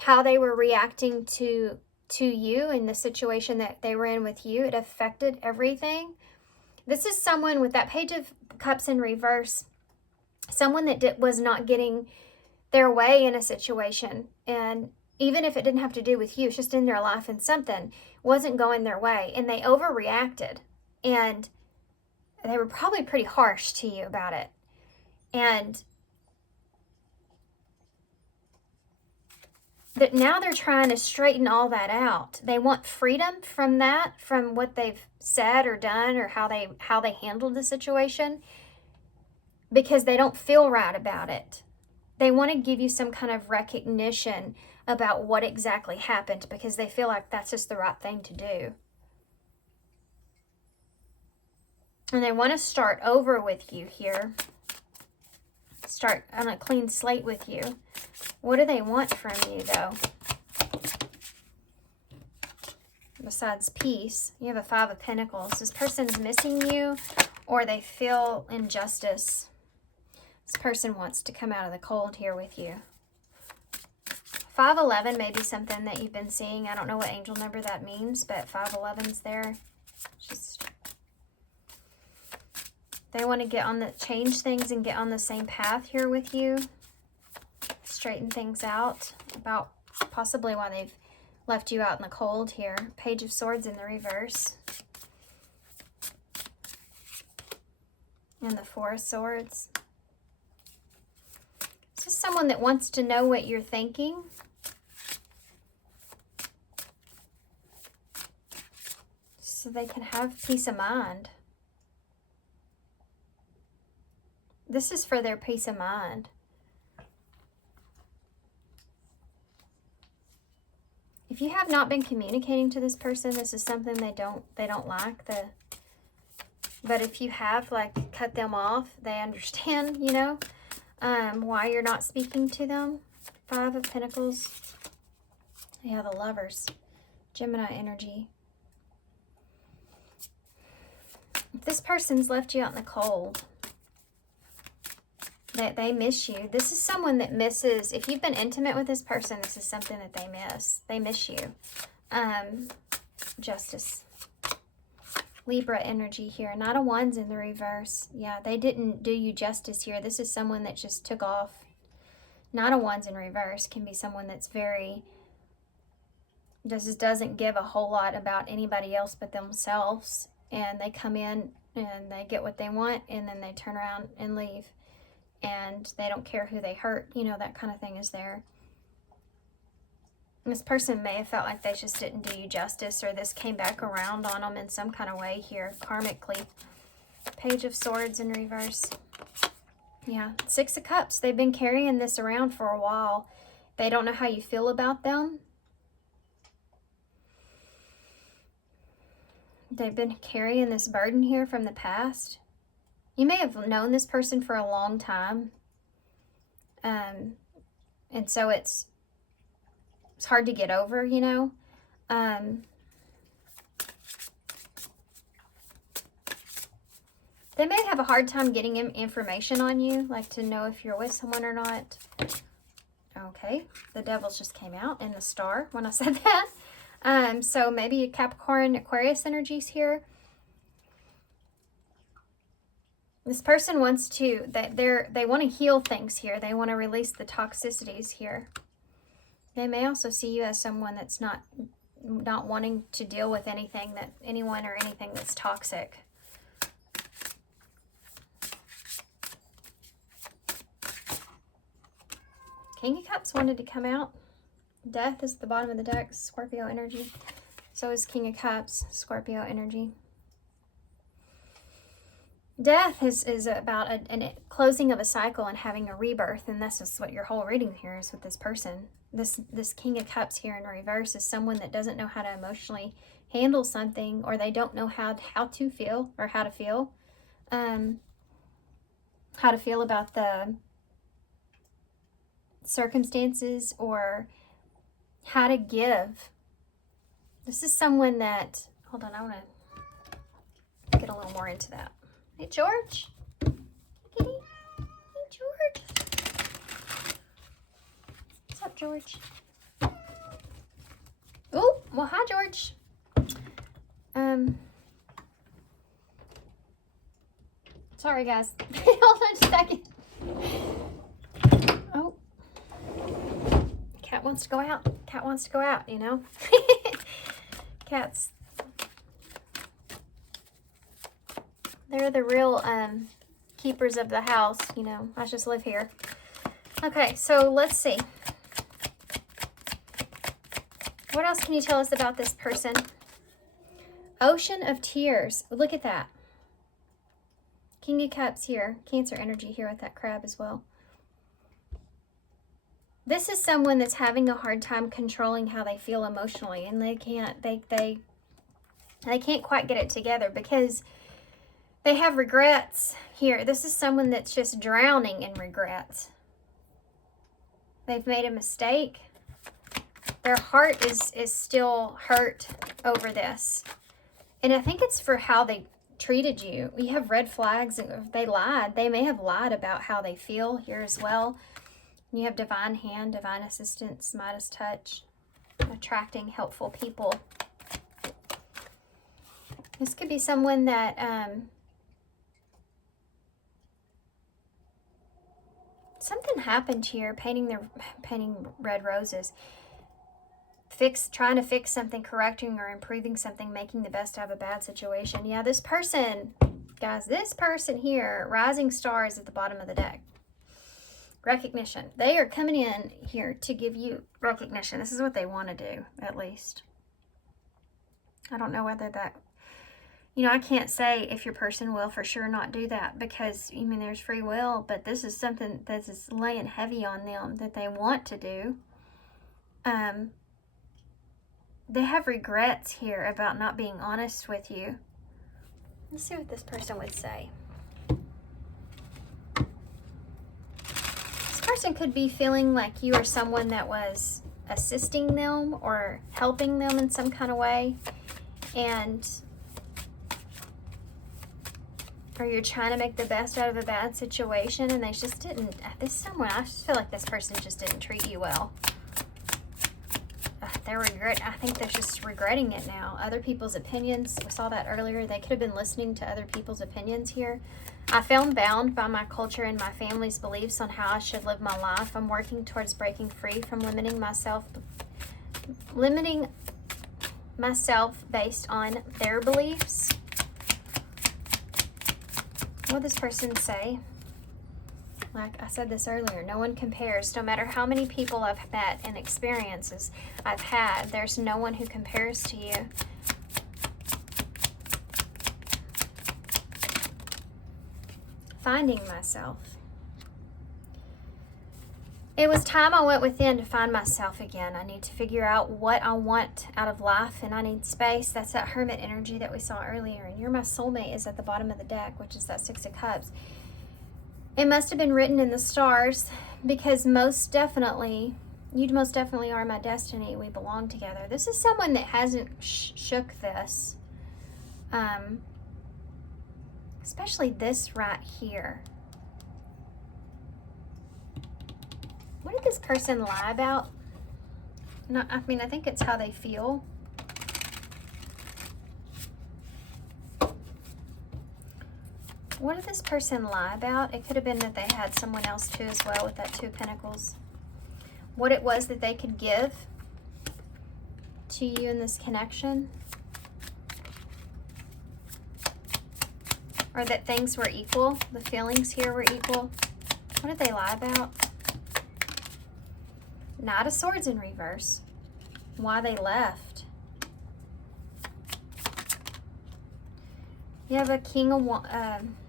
how they were reacting to you in the situation that they were in with you. It affected everything. This is someone with that Page of Cups in reverse. someone that was not getting their way in a situation, and even if it didn't have to do with you, it's just in their life and something wasn't going their way, and they overreacted, and they were probably pretty harsh to you about it. And that now they're trying to straighten all that out. They want freedom from that, from what they've said or done, or how they handled the situation, because they don't feel right about it. They want to give you some kind of recognition about what exactly happened, because they feel like that's just the right thing to do. And they want to start over with you here. Start on a clean slate with you. What do they want from you, though? Besides peace, you have a 5 of Pentacles. This person's missing you, or they feel injustice. This person wants to come out of the cold here with you. 511 may be something that you've been seeing. I don't know what angel number that means, but 511's there. They want to change things and get on the same path here with you. Straighten things out about possibly why they've left you out in the cold here. Page of Swords in the reverse. And the 4 of Swords. This is someone that wants to know what you're thinking. So they can have peace of mind. This is for their peace of mind. If you have not been communicating to this person, this is something they don't like. But if you have, like, cut them off, they understand, you know, why you're not speaking to them. 5 of Pentacles. Yeah, the Lovers. Gemini energy. If this person's left you out in the cold, that they miss you. This is someone that misses. If you've been intimate with this person, this is something that they miss. They miss you. Justice. Libra energy here. Knight of Wands in the reverse. Yeah, they didn't do you justice here. This is someone that just took off. Knight of Wands in reverse can be someone that's very, just doesn't give a whole lot about anybody else but themselves. And they come in and they get what they want, and then they turn around and leave. And they don't care who they hurt. You know, that kind of thing is there. This person may have felt like they just didn't do you justice, or this came back around on them in some kind of way here, karmically. Page of Swords in reverse. Yeah, 6 of Cups. They've been carrying this around for a while. They don't know how you feel about them. They've been carrying this burden here from the past. You may have known this person for a long time. And so it's hard to get over, you know. They may have a hard time getting information on you, like to know if you're with someone or not. Okay, the Devils just came out in the Star when I said that. So maybe a Capricorn, Aquarius energies here. This person wants to, they want to heal things here. They want to release the toxicities here. They may also see you as someone that's not wanting to deal with anyone or anything that's toxic. King of Cups wanted to come out. Death is at the bottom of the deck, Scorpio energy. So is King of Cups, Scorpio energy. Death is about a closing of a cycle and having a rebirth, and that's just what your whole reading here is with this person. This King of Cups here in reverse is someone that doesn't know how to emotionally handle something, or they don't know how to feel, or how to feel about the circumstances, or how to give. This is someone that, hold on, I want to get a little more into that. Hey, George. Kitty. Hey, George. What's up, George? Oh, well, hi, George. Sorry, guys. Hold on just a second. Oh. Cat wants to go out. Cat wants to go out, you know. Cats. They're the real keepers of the house, you know. I just live here. Okay, so let's see. What else can you tell us about this person? Ocean of Tears. Look at that. King of Cups here. Cancer energy here with that crab as well. This is someone that's having a hard time controlling how they feel emotionally, and they can't quite get it together because they have regrets here. This is someone that's just drowning in regrets. They've made a mistake. Their heart is still hurt over this. And I think it's for how they treated you. You have red flags. If they lied, they may have lied about how they feel here as well. You have divine hand, divine assistance, Midas touch, attracting helpful people. This could be someone that something happened here, painting red roses. Trying to fix something, correcting or improving something, making the best out of a bad situation. Yeah, this person, guys, this person here, rising stars at the bottom of the deck. Recognition. They are coming in here to give you recognition. This is what they want to do, at least. I don't know whether that, you know, I can't say if your person will for sure not do that because, I mean, there's free will, but this is something that is laying heavy on them that they want to do. They have regrets here about not being honest with you. Let's see what this person would say. This person could be feeling like you are someone that was assisting them or helping them in some kind of way. Or you're trying to make the best out of a bad situation and they just didn't. I just feel like this person just didn't treat you well. I think they're just regretting it now. Other people's opinions, we saw that earlier. They could have been listening to other people's opinions here. I feel bound by my culture and my family's beliefs on how I should live my life. I'm working towards breaking free from limiting myself based on their beliefs. What would this person say? Like I said this earlier, no one compares. No matter how many people I've met and experiences I've had, there's no one who compares to you. Finding myself. It was time I went within to find myself again. I need to figure out what I want out of life, and I need space. That's that hermit energy that we saw earlier. And You're My Soulmate is at the bottom of the deck, which is that Six of Cups. It must have been written in the stars because you most definitely are my destiny. We belong together. This is someone that hasn't shook this. Especially this right here. What did this person lie about? I think it's how they feel. What did this person lie about? It could have been that they had someone else too as well with that Two of Pentacles. What it was that they could give to you in this connection. Or that things were equal. The feelings here were equal. What did they lie about? Knight of Swords in reverse. Why they left. You have a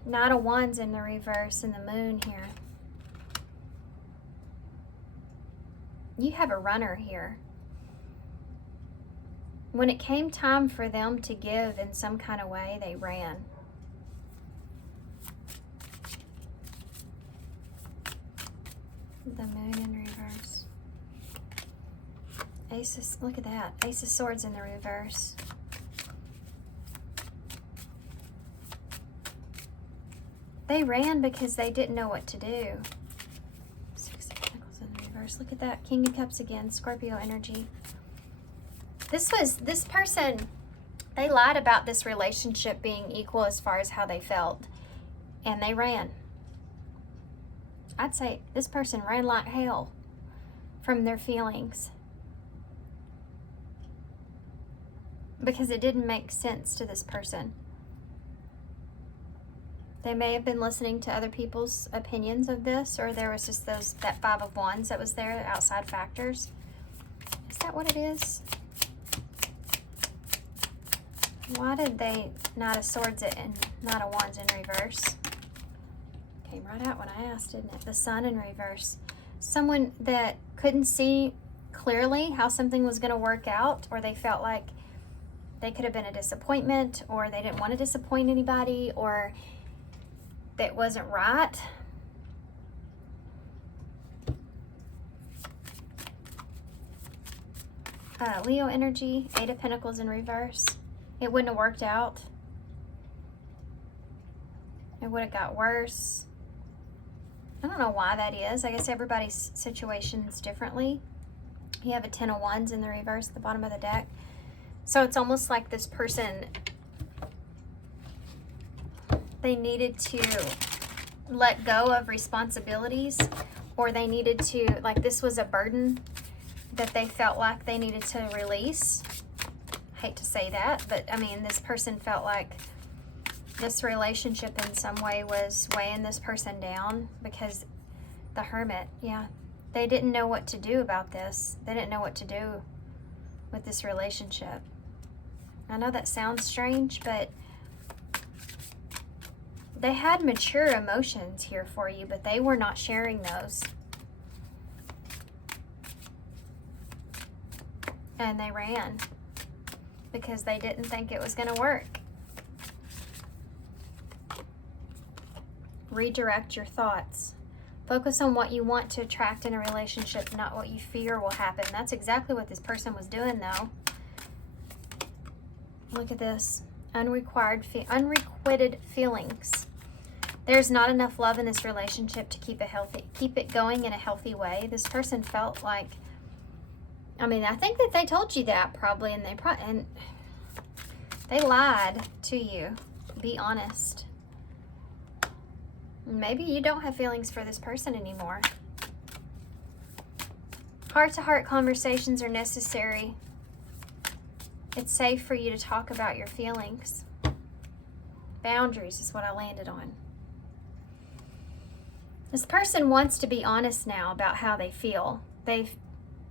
Knight of Wands in the reverse and the Moon here. You have a runner here. When it came time for them to give in some kind of way, they ran. The Moon in reverse. Look at that. Ace of Swords in the reverse. They ran because they didn't know what to do. Six of Pentacles in the reverse. Look at that. King of Cups again. Scorpio energy. This person, they lied about this relationship being equal as far as how they felt. And they ran. I'd say this person ran like hell from their feelings because it didn't make sense to this person. They may have been listening to other people's opinions of this, or there was just that Five of Wands that was there, outside factors. Is that what it is? Why did they Knight of Swords and Knight of Wands in reverse? Came right out when I asked, didn't it? The Sun in reverse. Someone that couldn't see clearly how something was going to work out, or they felt like they could have been a disappointment, or they didn't want to disappoint anybody, or that wasn't right. Leo energy, Eight of Pentacles in reverse. It wouldn't have worked out. It would have got worse. I don't know why that is. I guess everybody's situation's differently. You have a Ten of Wands in the reverse at the bottom of the deck. So it's almost like this person, they needed to let go of responsibilities, or they needed to, like, this was a burden that they felt like they needed to release. I hate to say that, but I mean, this person felt like this relationship in some way was weighing this person down, because the Hermit, yeah, they didn't know what to do about this. They didn't know what to do with this relationship. I know that sounds strange, but they had mature emotions here for you, but they were not sharing those. And they ran because they didn't think it was going to work. Redirect your thoughts. Focus on what you want to attract in a relationship, not what you fear will happen. That's exactly what this person was doing, though. Look at this. Unrequited feelings. There's not enough love in this relationship to keep it going in a healthy way. This person felt like, I mean, I think that they told you that probably, and they lied to you. Be honest. Maybe you don't have feelings for this person anymore. Heart-to-heart conversations are necessary. It's safe for you to talk about your feelings. Boundaries is what I landed on. This person wants to be honest now about how they feel. They've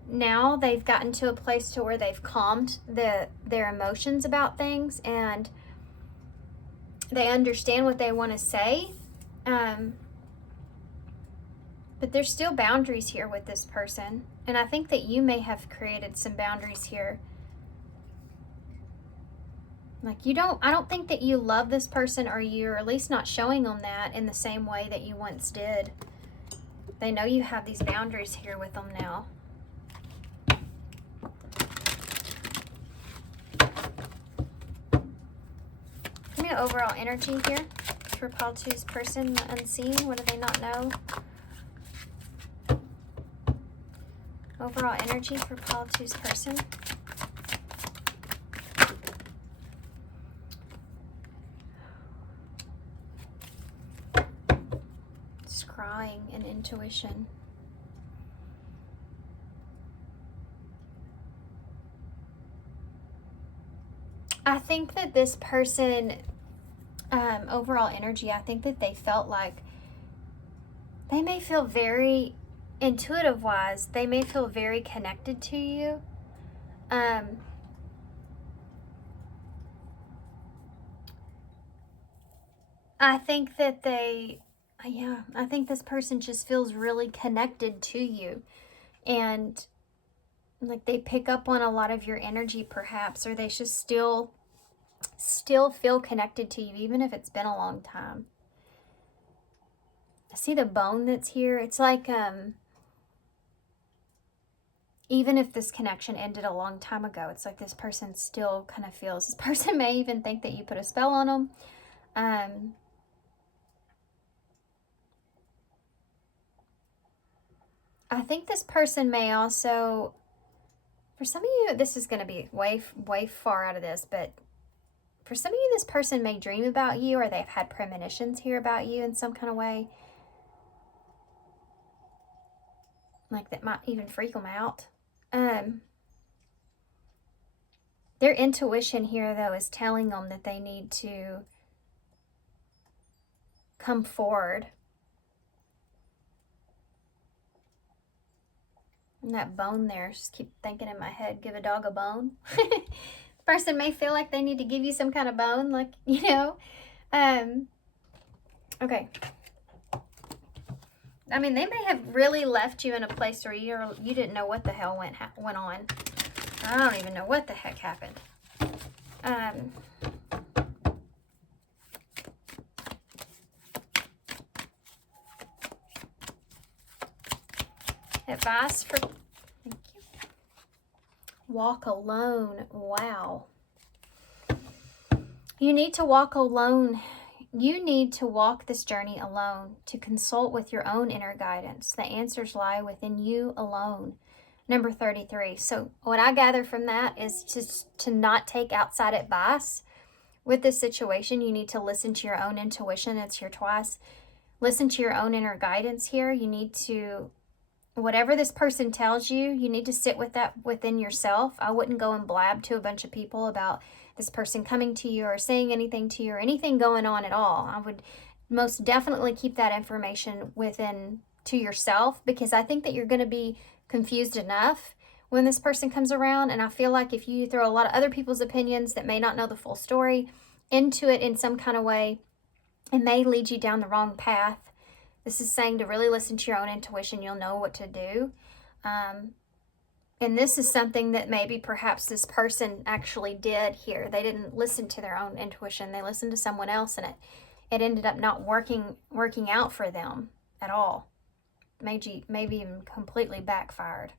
gotten to a place to where they've calmed their emotions about things, and they understand what they want to say. But there's still boundaries here with this person. And I think that you may have created some boundaries here. Like, I don't think that you love this person, or you're at least not showing them that in the same way that you once did. They know you have these boundaries here with them now. Give me an overall energy here for Pile 2's person, the unseen. What do they not know? Overall energy for Pile 2's person. Scrying and intuition. I think that this person, overall energy, I think that they felt like they may feel very intuitive wise, they may feel very connected to you. I think that I think this person just feels really connected to you, and like they pick up on a lot of your energy perhaps, or they just still feel connected to you even if it's been a long time. I see the bone that's here. It's like even if this connection ended a long time ago, it's like this person still kind of feels, this person may even think that you put a spell on them. I think this person may also, for some of you, this is going to be way far out of this, but for some of you, this person may dream about you, or they've had premonitions here about you in some kind of way. Like that might even freak them out. Their intuition here, though, is telling them that they need to come forward. And that bone there, just keep thinking in my head, give a dog a bone. Person may feel like they need to give you some kind of bone, like, you know. Okay. I mean, they may have really left you in a place where you didn't know what the hell went on. I don't even know what the heck happened. Advice for, thank you. Walk alone. Wow. You need to walk alone. You need to walk this journey alone, to consult with your own inner guidance. The answers lie within you alone. Number 33. So what I gather from that is just to not take outside advice. With this situation, you need to listen to your own intuition. It's here twice. Listen to your own inner guidance here. You need to, whatever this person tells you, you need to sit with that within yourself. I wouldn't go and blab to a bunch of people about this person coming to you or saying anything to you or anything going on at all. I would most definitely keep that information within to yourself, because I think that you're going to be confused enough when this person comes around. And I feel like if you throw a lot of other people's opinions that may not know the full story into it in some kind of way, it may lead you down the wrong path. This is saying to really listen to your own intuition. You'll know what to do. And this is something that maybe perhaps this person actually did here. They didn't listen to their own intuition. They listened to someone else, and it ended up not working out for them at all. Maybe even completely backfired.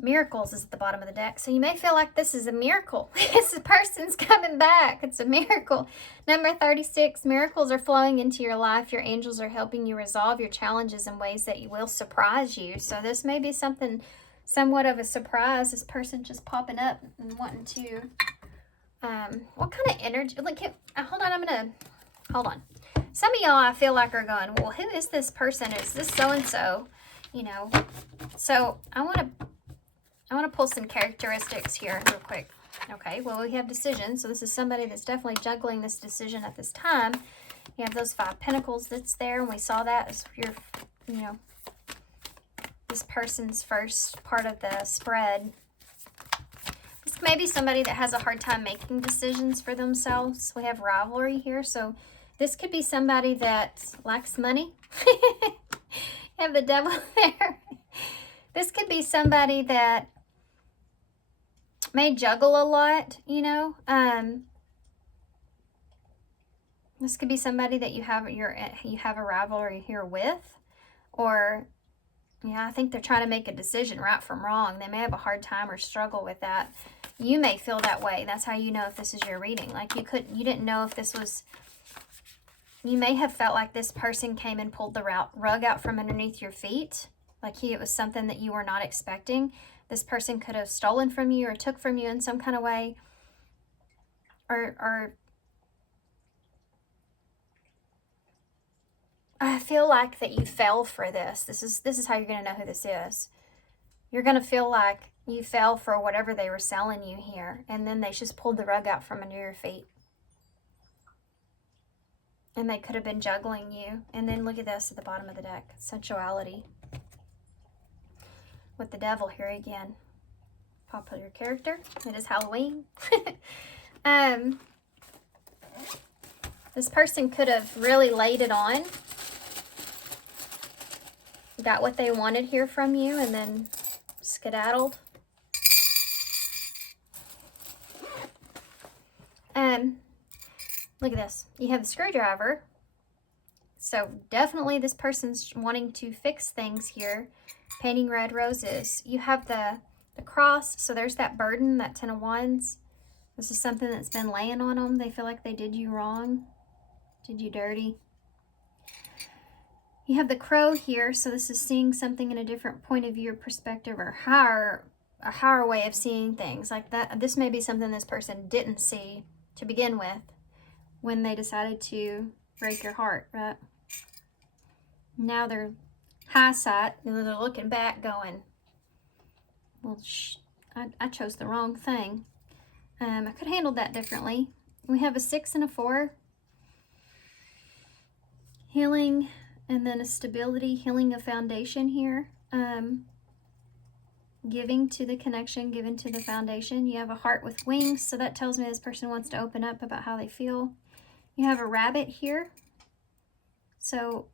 Miracles is at the bottom of the deck. So you may feel like this is a miracle. This person's coming back. It's a miracle. Number 36, miracles are flowing into your life. Your angels are helping you resolve your challenges in ways that will surprise you. So this may be something somewhat of a surprise. This person just popping up and wanting to, what kind of energy? Like, hold on. Some of y'all I feel like are going, well, who is this person? Is this so-and-so? You know, so I want to pull some characteristics here real quick. Okay, well, we have decision. So this is somebody that's definitely juggling this decision at this time. You have those 5 pentacles that's there, and we saw that as this person's first part of the spread. This may be somebody that has a hard time making decisions for themselves. We have rivalry here, so this could be somebody that lacks money. You have the devil there. This could be somebody that may juggle a lot, you know. This could be somebody that you have a rivalry here with, or yeah, I think they're trying to make a decision right from wrong. They may have a hard time or struggle with that. You may feel that way. That's how you know if this is your reading. Like you didn't know if this was. You may have felt like this person came and pulled the rug out from underneath your feet. Like it was something that you were not expecting. This person could have stolen from you or took from you in some kind of way. Or I feel like that you fell for this. This is how you're going to know who this is. You're going to feel like you fell for whatever they were selling you here. And then they just pulled the rug out from under your feet. And they could have been juggling you. And then look at this at the bottom of the deck. Sensuality. With the devil here again. Popular character. It is Halloween. This person could have really laid it on. Got what they wanted here from you and then skedaddled. Look at this. You have the screwdriver. So definitely this person's wanting to fix things here. Painting red roses. You have the cross. So there's that burden, that 10 of Wands. This is something that's been laying on them. They feel like they did you wrong. Did you dirty. You have the crow here. So this is seeing something in a different point of view or perspective, or a higher way of seeing things. Like that. This may be something this person didn't see to begin with when they decided to break your heart, right? Now they're hindsight, and they're looking back going, well, I chose the wrong thing. I could have handled that differently. We have a 6 and a 4. Healing, and then a stability, healing a foundation here. Giving to the connection, giving to the foundation. You have a heart with wings, so that tells me this person wants to open up about how they feel. You have a rabbit here, so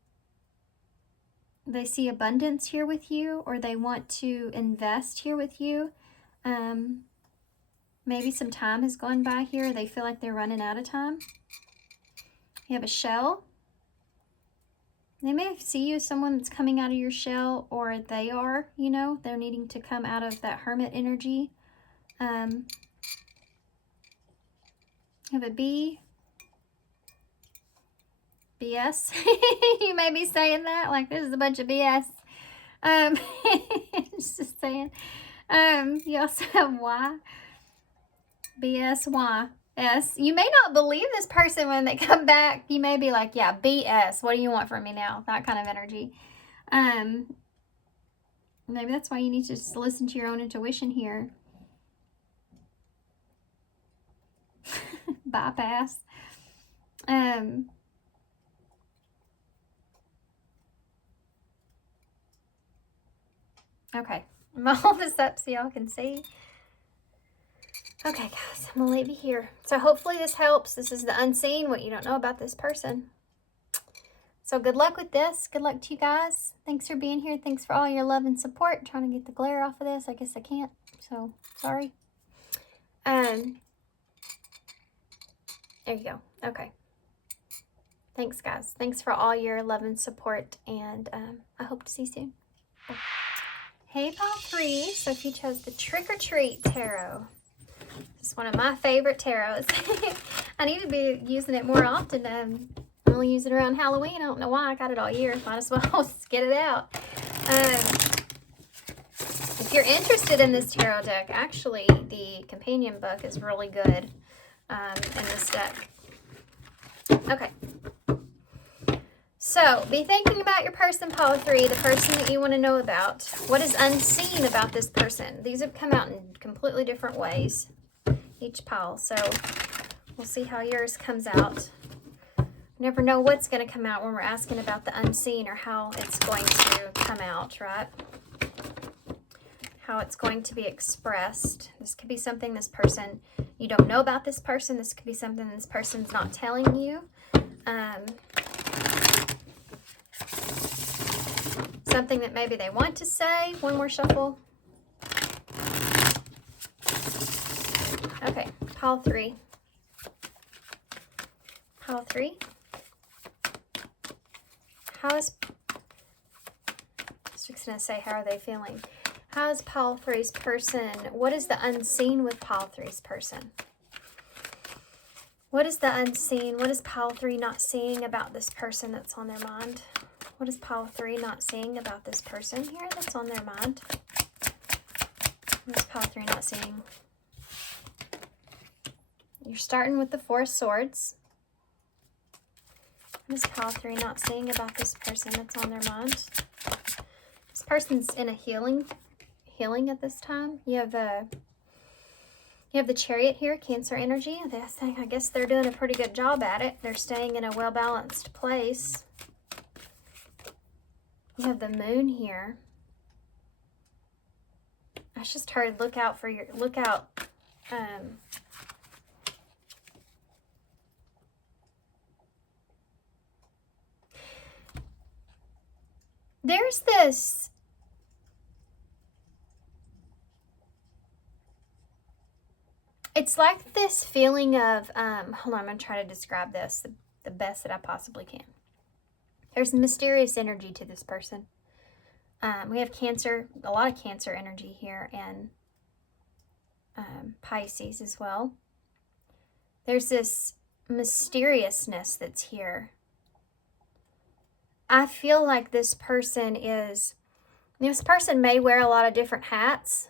they see abundance here with you, or they want to invest here with you. Maybe some time has gone by here. They feel like they're running out of time. You have a shell. They may see you as someone that's coming out of your shell, or they are, you know, they're needing to come out of that hermit energy. You have a B. BS. You may be saying that, like this is a bunch of BS. Just saying. You also have Y. BS, Y. S. You may not believe this person when they come back. You may be like, yeah, BS. What do you want from me now? That kind of energy. Maybe that's why you need to just listen to your own intuition here. Bypass. Okay. I'm gonna hold this up so y'all can see. Okay, guys, I'm gonna leave you here. So hopefully this helps. This is the unseen, what you don't know about this person. So good luck with this. Good luck to you guys. Thanks for being here. Thanks for all your love and support. I'm trying to get the glare off of this. I guess I can't. So sorry. There you go. Okay. Thanks, guys. Thanks for all your love and support. And I hope to see you soon. Bye. Hey, Pile 3. So if you chose the Trick or Treat Tarot. It's one of my favorite tarots. I need to be using it more often. I only use it around Halloween. I don't know why. I got it all year. Might as well just get it out. If you're interested in this tarot deck, actually the companion book is really good in this deck. Okay. So be thinking about your person, Pile 3, the person that you want to know about. What is unseen about this person? These have come out in completely different ways, each pile. So we'll see how yours comes out. Never know what's going to come out when we're asking about the unseen, or how it's going to come out, right? How it's going to be expressed. This could be something this person, you don't know about this person. This could be something this person's not telling you. Something that maybe they want to say. One more shuffle. Okay, pile 3. Pile 3. How is, I was just going to say, how are they feeling? How is pile 3's person? What is the unseen with pile 3's person? What is the unseen? What is pile 3 not seeing about this person that's on their mind? What is pile 3 not seeing about this person here that's on their mind? What is pile 3 not seeing? You're starting with the 4 of Swords. What is pile 3 not seeing about this person that's on their mind? This person's in a healing at this time. You have the Chariot here, Cancer energy. I guess they're doing a pretty good job at it. They're staying in a well-balanced place. You have the Moon here. I just heard look out. There's this, it's like this feeling of, hold on, I'm going to try to describe this the best that I possibly can. There's mysterious energy to this person. We have Cancer, a lot of Cancer energy here, and Pisces as well. There's this mysteriousness that's here. I feel like this person may wear a lot of different hats.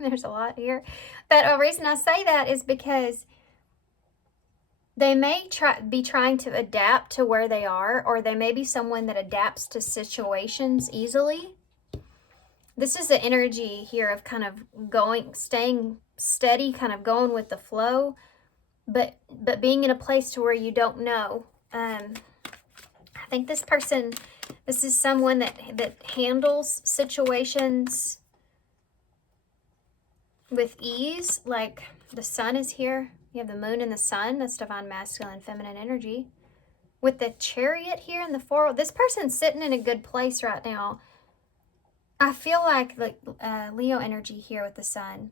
There's a lot here. But a reason I say that is because They may be trying to adapt to where they are, or they may be someone that adapts to situations easily. This is the energy here of kind of staying steady, kind of going with the flow, but being in a place to where you don't know. I think this is someone that handles situations with ease. Like the sun is here. You have the moon and the sun. That's divine masculine, feminine energy. With the chariot here in the four, this person's sitting in a good place right now. I feel like Leo energy here with the sun.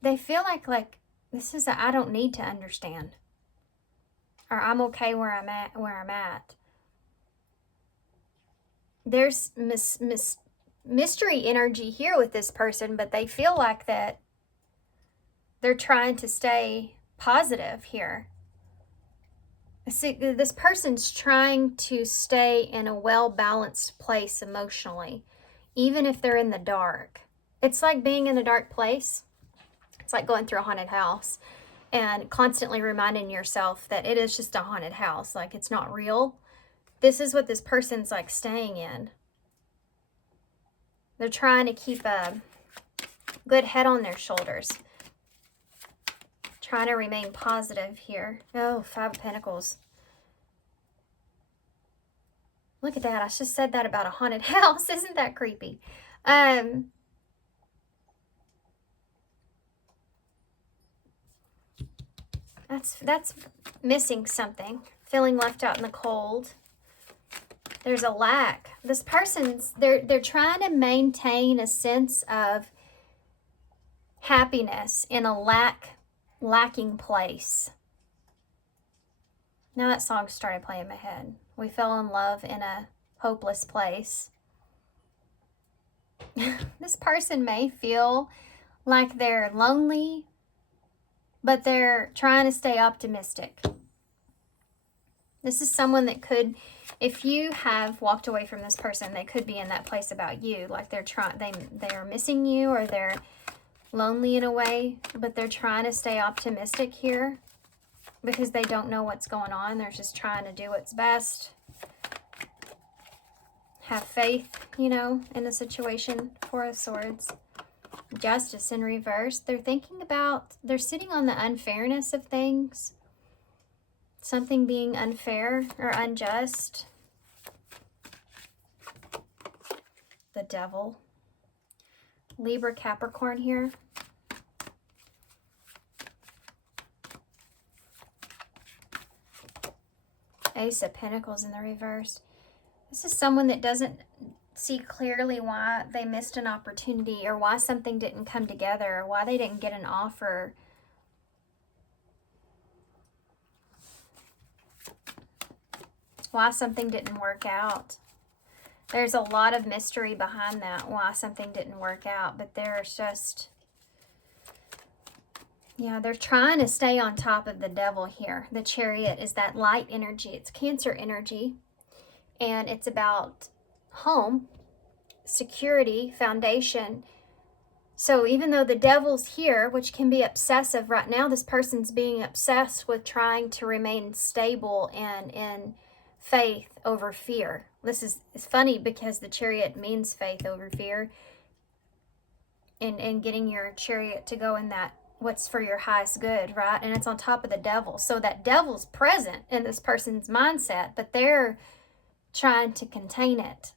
They feel like this is I don't need to understand, or I'm okay where I'm at. There's mystery energy here with this person, but they feel like that they're trying to stay positive here. See, this person's trying to stay in a well-balanced place emotionally, even if they're in the dark. It's like being in a dark place. It's like going through a haunted house and constantly reminding yourself that it is just a haunted house, like it's not real. This is what this person's like staying in. They're trying to keep a good head on their shoulders. Trying to remain positive here. Oh, Five of Pentacles. Look at that. I just said that about a haunted house. Isn't that creepy? That's missing something. Feeling left out in the cold. There's a lack. This person's, they're trying to maintain a sense of happiness in a lacking place. Now that song started playing in my head. We fell in love in a hopeless place. This person may feel like they're lonely, but they're trying to stay optimistic. This is someone that could, if you have walked away from this person, they could be in that place about you. Like they are missing you, or they're lonely in a way, but they're trying to stay optimistic here because they don't know what's going on. They're just trying to do what's best. Have faith, you know, in the situation. Four of Swords. Justice in reverse. They're sitting on the unfairness of things. Something being unfair or unjust. The Devil. Libra, Capricorn here. Ace of Pentacles in the reverse. This is someone that doesn't see clearly why they missed an opportunity, or why something didn't come together, or why they didn't get an offer. Why something didn't work out. There's a lot of mystery behind that, why something didn't work out. But there's just, yeah, they're trying to stay on top of the Devil here. The Chariot is that light energy. It's Cancer energy. And it's about home, security, foundation. So even though the Devil's here, which can be obsessive right now, this person's being obsessed with trying to remain stable and in faith over fear. It's funny because the Chariot means faith over fear. And getting your chariot to go in that what's for your highest good, right? And it's on top of the Devil. So that Devil's present in this person's mindset, but they're trying to contain it.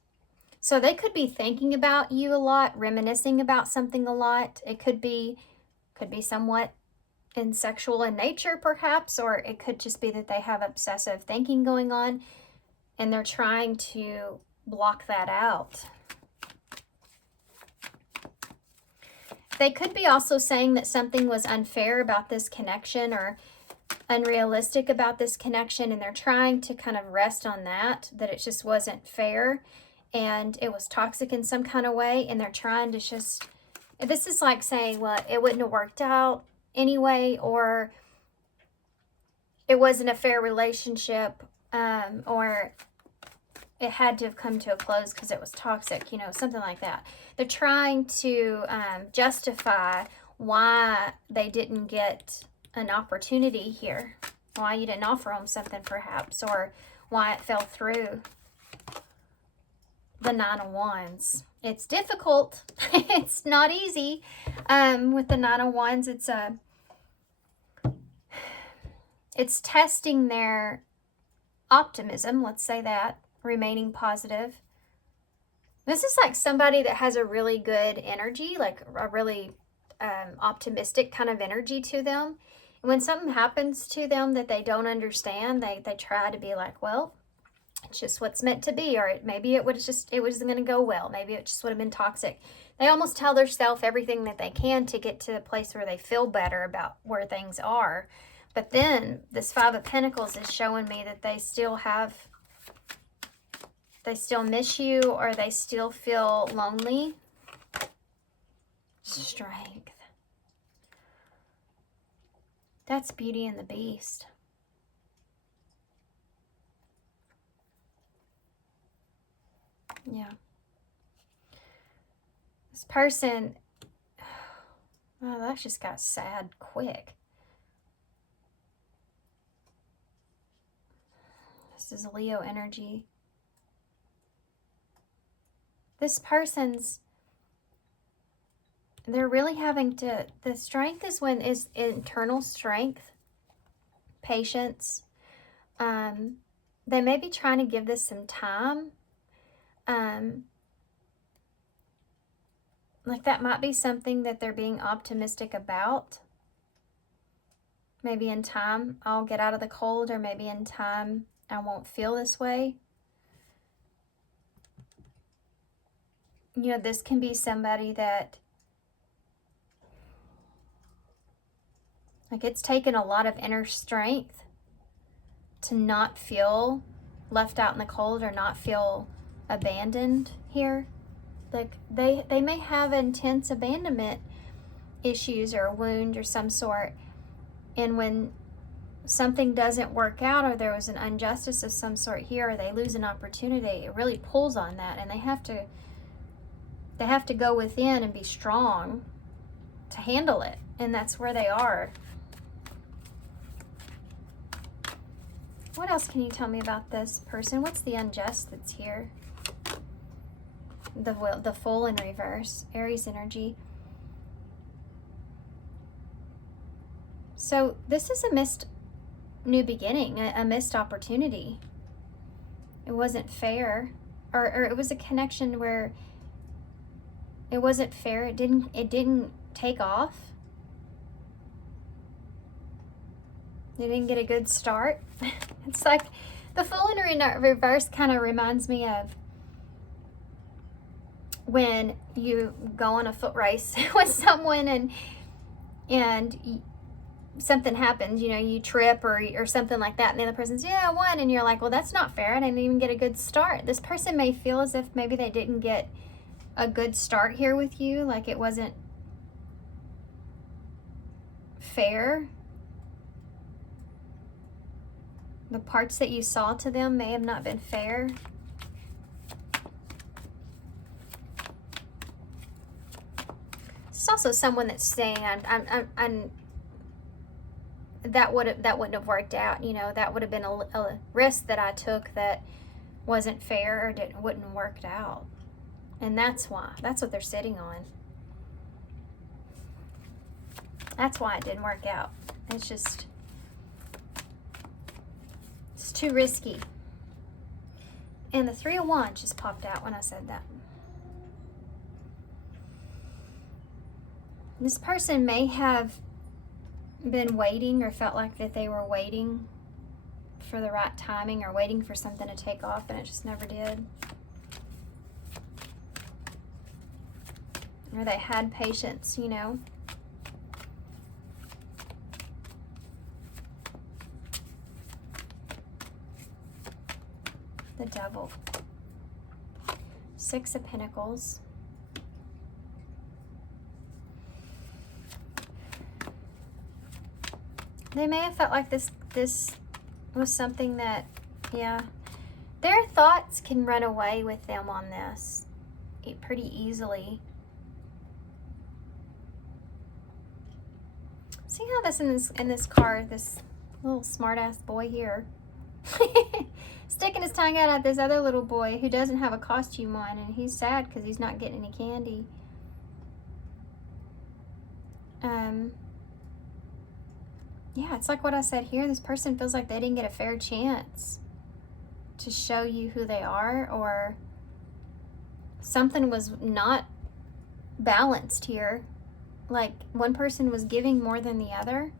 So they could be thinking about you a lot, reminiscing about something a lot. It could be somewhat sexual in nature, perhaps, or it could just be that they have obsessive thinking going on and they're trying to block that out. They could be also saying that something was unfair about this connection or unrealistic about this connection, and they're trying to kind of rest on that it just wasn't fair and it was toxic in some kind of way, and they're trying to just, this is like saying, well, it wouldn't have worked out anyway, or it wasn't a fair relationship, or it had to have come to a close because it was toxic, you know, something like that. They're trying to justify why they didn't get an opportunity here. Why you didn't offer them something perhaps, or why it fell through. The Nine of Wands. It's difficult. It's not easy. With the Nine of Wands, it's testing their optimism, let's say that, remaining positive. This is like somebody that has a really good energy, like a really optimistic kind of energy to them. And when something happens to them that they don't understand, they try to be like, well, it's just what's meant to be, or maybe it wasn't going to go well. Maybe it just would have been toxic. They almost tell themselves everything that they can to get to the place where they feel better about where things are. But then this Five of Pentacles is showing me that they still miss you, or they still feel lonely. Strength. That's Beauty and the Beast. Yeah. This person, oh, that just got sad quick. This is Leo energy. This person's, they're really having to, the strength is internal strength, patience. They may be trying to give this some time. Like that might be something that they're being optimistic about. Maybe in time I'll get out of the cold, or maybe in time I won't feel this way. You know, this can be somebody that, like, it's taken a lot of inner strength to not feel left out in the cold or not feel abandoned here. Like they may have intense abandonment issues or a wound or some sort, and when something doesn't work out, or there was an injustice of some sort here, or they lose an opportunity, it really pulls on that, and they have to go within and be strong to handle it, and that's where they are. What else can you tell me about this person? What's the unjust that's here? The Fool in reverse, Aries energy. So this is a missed new beginning, a missed opportunity. It wasn't fair, or it was a connection where it wasn't fair. It didn't take off. They didn't get a good start. It's like the Fool in reverse kind of reminds me of when you go on a foot race with someone and something happens, you know, you trip or something like that, and the other person's, yeah, I won, and you're like, well, that's not fair. I didn't even get a good start. This person may feel as if maybe they didn't get a good start here with you, like it wasn't fair. The parts that you saw to them may have not been fair. It's also someone that's saying, I'm that wouldn't have worked out. You know, that would have been a risk that I took that wasn't fair or wouldn't have worked out. And that's why. That's what they're sitting on. That's why it didn't work out. It's too risky. And the Three of Wands just popped out when I said that. This person may have been waiting, or felt like that they were waiting for the right timing, or waiting for something to take off, and it just never did. Or they had patience, you know. The Devil. Six of Pentacles. They may have felt like this was something that, yeah, their thoughts can run away with them on this pretty easily. See how this in this card, this little smart-ass boy here sticking his tongue out at this other little boy who doesn't have a costume on, and he's sad because he's not getting any candy. Yeah, it's like what I said here. This person feels like they didn't get a fair chance to show you who they are, or something was not balanced here. Like one person was giving more than the other.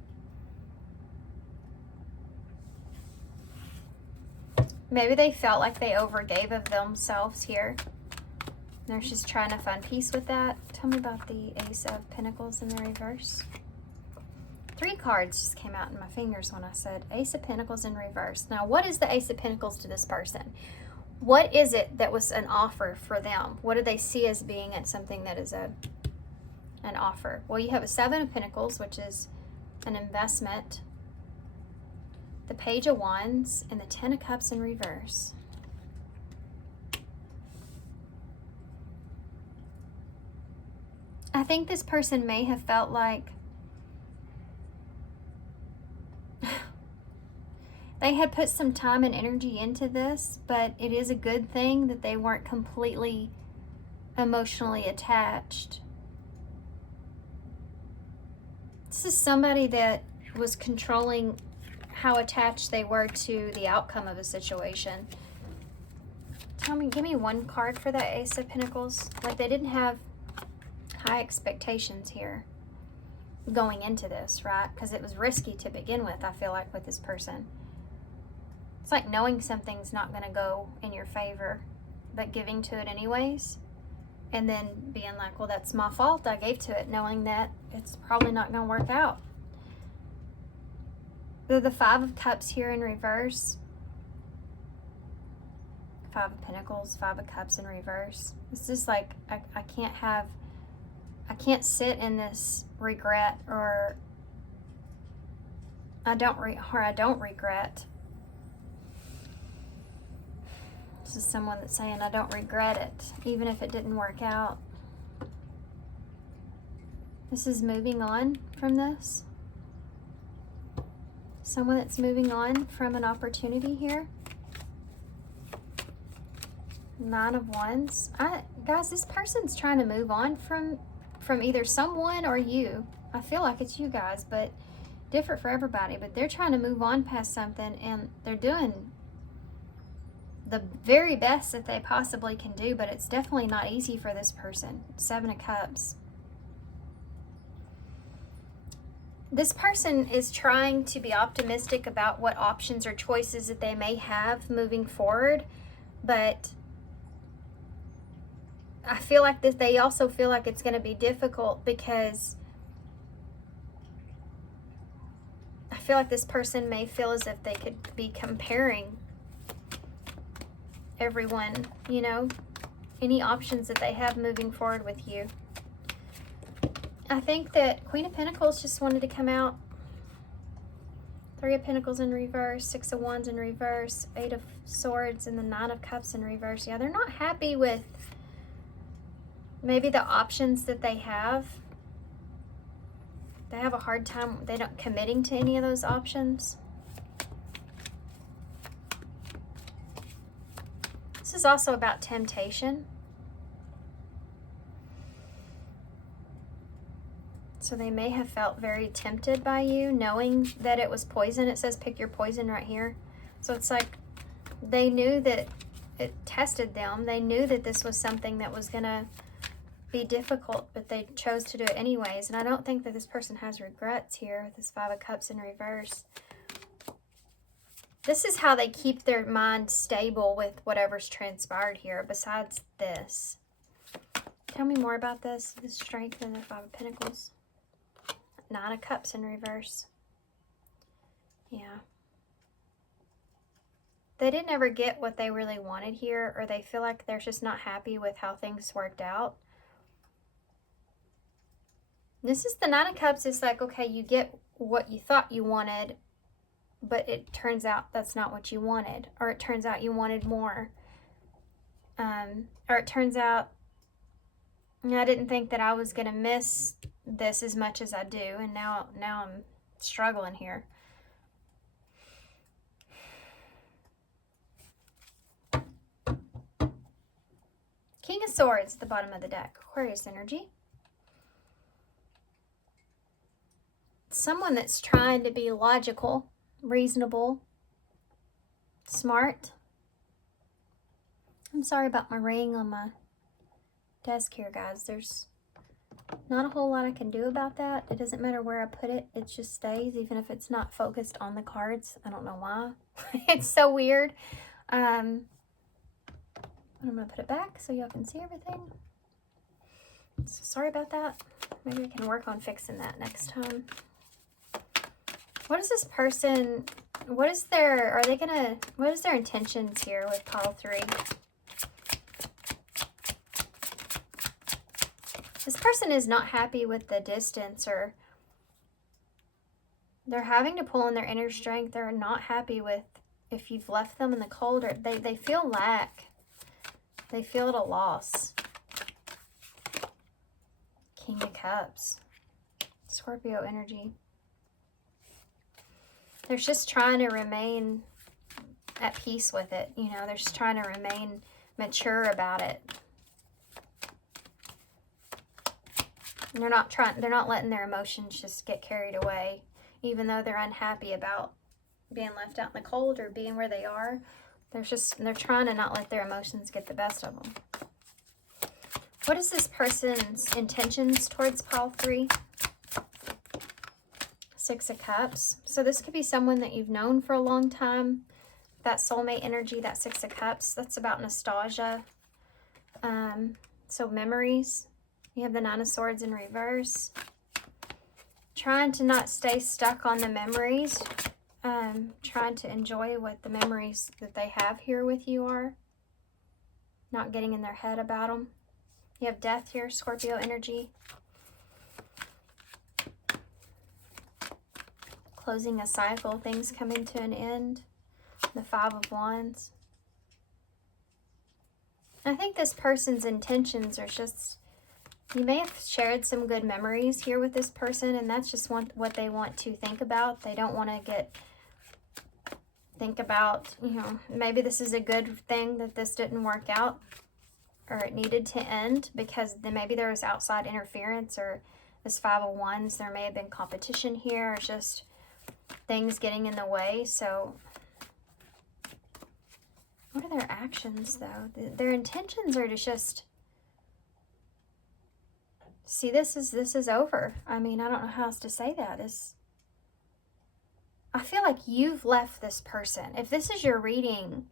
Maybe they felt like they overgave of themselves here. They're just trying to find peace with that. Tell me about the Ace of Pentacles in the reverse. 3 cards just came out in my fingers when I said Ace of Pentacles in reverse. Now, what is the Ace of Pentacles to this person? What is it that was an offer for them? What do they see as being at something that is an offer? Well, you have a 7 of Pentacles, which is an investment. The Page of Wands and the 10 of Cups in reverse. I think this person may have felt like they had put some time and energy into this, but it is a good thing that they weren't completely emotionally attached. This is somebody that was controlling how attached they were to the outcome of a situation. Give me one card for that Ace of Pentacles. Like they didn't have high expectations here going into this, right? Because it was risky to begin with, I feel like, with this person. It's like knowing something's not going to go in your favor, but giving to it anyways. And then being like, well, that's my fault. I gave to it, knowing that it's probably not going to work out. The 5 of Cups here in reverse. 5 of Pentacles, 5 of Cups in reverse. It's just like, I can't sit in this regret, or I don't regret. This is someone that's saying, I don't regret it, even if it didn't work out. This is moving on from this. Someone that's moving on from an opportunity here. 9 of Wands. Guys, this person's trying to move on from either someone or you. I feel like it's you guys, but different for everybody. But they're trying to move on past something, and they're doing the very best that they possibly can do, but it's definitely not easy for this person. 7 of Cups. This person is trying to be optimistic about what options or choices that they may have moving forward, but I feel like that they also feel like it's going to be difficult, because I feel like this person may feel as if they could be comparing everyone, you know, any options that they have moving forward with you. I think that Queen of Pentacles just wanted to come out. 3 of Pentacles in reverse, 6 of Wands in reverse, 8 of Swords, and the 9 of Cups in reverse. Yeah, they're not happy with maybe the options that they have. They have a hard time, they don't committing to any of those options. This is also about temptation. So they may have felt very tempted by you, knowing that it was poison. It says pick your poison right here. So it's like they knew that it tested them. They knew that this was something that was going to be difficult, but they chose to do it anyways. And I don't think that this person has regrets here. This 5 of Cups in reverse. This is how they keep their mind stable with whatever's transpired here besides this. Tell me more about this. The strength in the 5 of Pentacles. 9 of Cups in reverse. Yeah. They didn't ever get what they really wanted here, or they feel like they're just not happy with how things worked out. This is the 9 of Cups. It's like, okay, you get what you thought you wanted, but it turns out that's not what you wanted. Or it turns out you wanted more. Or it turns out, I didn't think that I was going to miss this as much as I do. And now I'm struggling here. King of Swords at the bottom of the deck. Aquarius energy. Someone that's trying to be logical, reasonable, smart. I'm sorry about my ring on my desk here, guys. There's not a whole lot I can do about that. It doesn't matter where I put it. It just stays, even if it's not focused on the cards. I don't know why. It's so weird. I'm going to put it back so y'all can see everything. So sorry about that. Maybe I can work on fixing that next time. What is this person, what is their intentions here with pile 3? This person is not happy with the distance, or they're having to pull on their inner strength. They're not happy with if you've left them in the cold, or they feel lack. They feel at a loss. King of Cups. Scorpio energy. They're just trying to remain at peace with it. You know, they're just trying to remain mature about it. And they're not letting their emotions just get carried away, even though they're unhappy about being left out in the cold or being where they are. They're trying to not let their emotions get the best of them. What is this person's intentions towards pile 3? 6 of Cups. So this could be someone that you've known for a long time. That soulmate energy, that 6 of Cups, that's about nostalgia. So memories. You have the 9 of Swords in reverse. Trying to not stay stuck on the memories. Trying to enjoy what the memories that they have here with you are. Not getting in their head about them. You have Death here, Scorpio energy. Closing a cycle, things coming to an end. The 5 of Wands. I think this person's intentions are just, you may have shared some good memories here with this person, and that's just what they want to think about. They don't want to think about, you know, maybe this is a good thing that this didn't work out, or it needed to end, because then maybe there was outside interference, or this 5 of Wands, there may have been competition here, or just things getting in the way. So what are their actions though? Their intentions are to just see this is over. I mean, I don't know how else to say that. I feel like you've left this person. If this is your reading,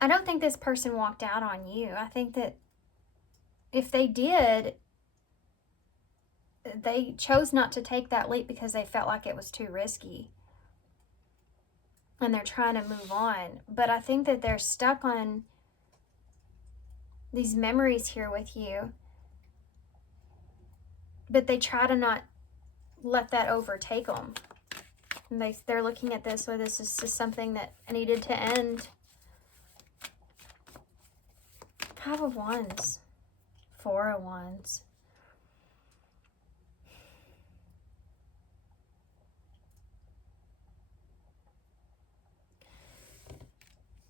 I don't think this person walked out on you. I think that if they did, they chose not to take that leap because they felt like it was too risky. And they're trying to move on. But I think that they're stuck on these memories here with you. But they try to not let that overtake them. And they're looking at this, where this is just something that needed to end. 5 of Wands. 4 of Wands.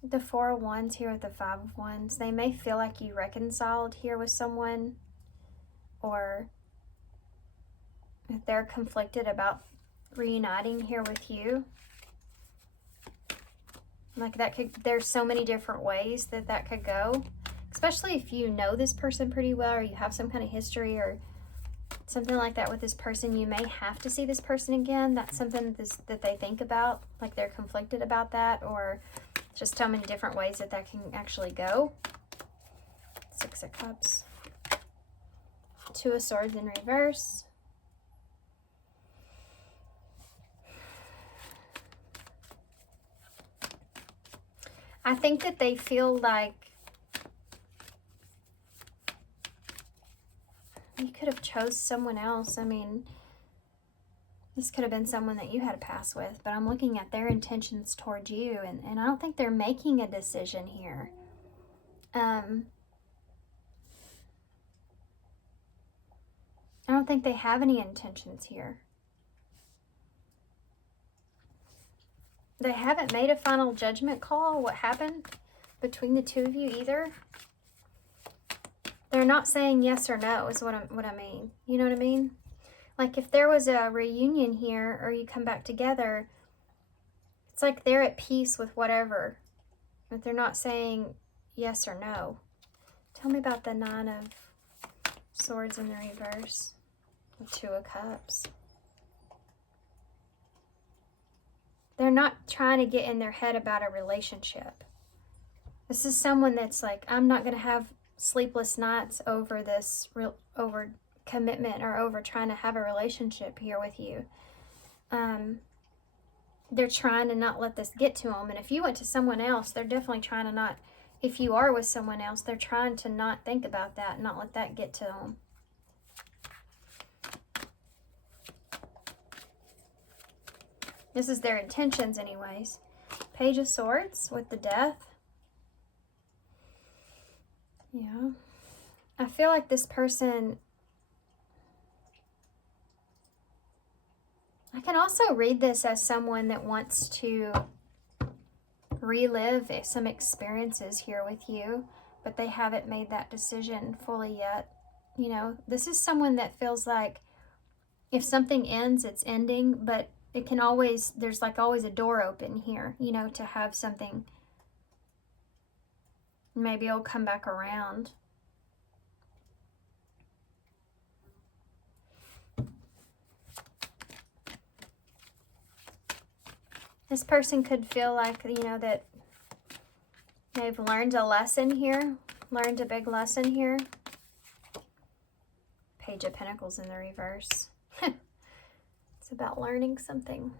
The 4 of Wands here with the 5 of Wands. They may feel like you reconciled here with someone, or if they're conflicted about reuniting here with you. Like that could, there's so many different ways that could go, especially if you know this person pretty well, or you have some kind of history or something like that with this person. You may have to see this person again. That's something that they think about, like they're conflicted about that, or just so many different ways that can actually go. 6 of Cups. 2 of Swords in reverse. I think that they feel like you could have chose someone else. I mean, this could have been someone that you had a past with, but I'm looking at their intentions toward you, and I don't think they're making a decision here. I don't think they have any intentions here. They haven't made a final judgment call. What happened between the two of you either? They're not saying yes or no is what I mean. You know what I mean? Like if there was a reunion here or you come back together, it's like they're at peace with whatever. But they're not saying yes or no. Tell me about the 9 of Swords in the reverse. The 2 of Cups. They're not trying to get in their head about a relationship. This is someone that's like, I'm not going to have sleepless nights over this, over commitment or over trying to have a relationship here with you. They're trying to not let this get to them. And if you went to someone else, they're definitely trying to not, if you are with someone else, they're trying to not think about that, not let that get to them. This is their intentions anyways. Page of Swords with the Death. Yeah. I feel like this person, I can also read this as someone that wants to relive some experiences here with you, but they haven't made that decision fully yet. You know, this is someone that feels like if something ends, it's ending, but it can always, there's like always a door open here, you know, to have something. Maybe it'll come back around. This person could feel like, you know, that they've learned a lesson here, learned a big lesson here. Page of Pentacles in the reverse. It's about learning something.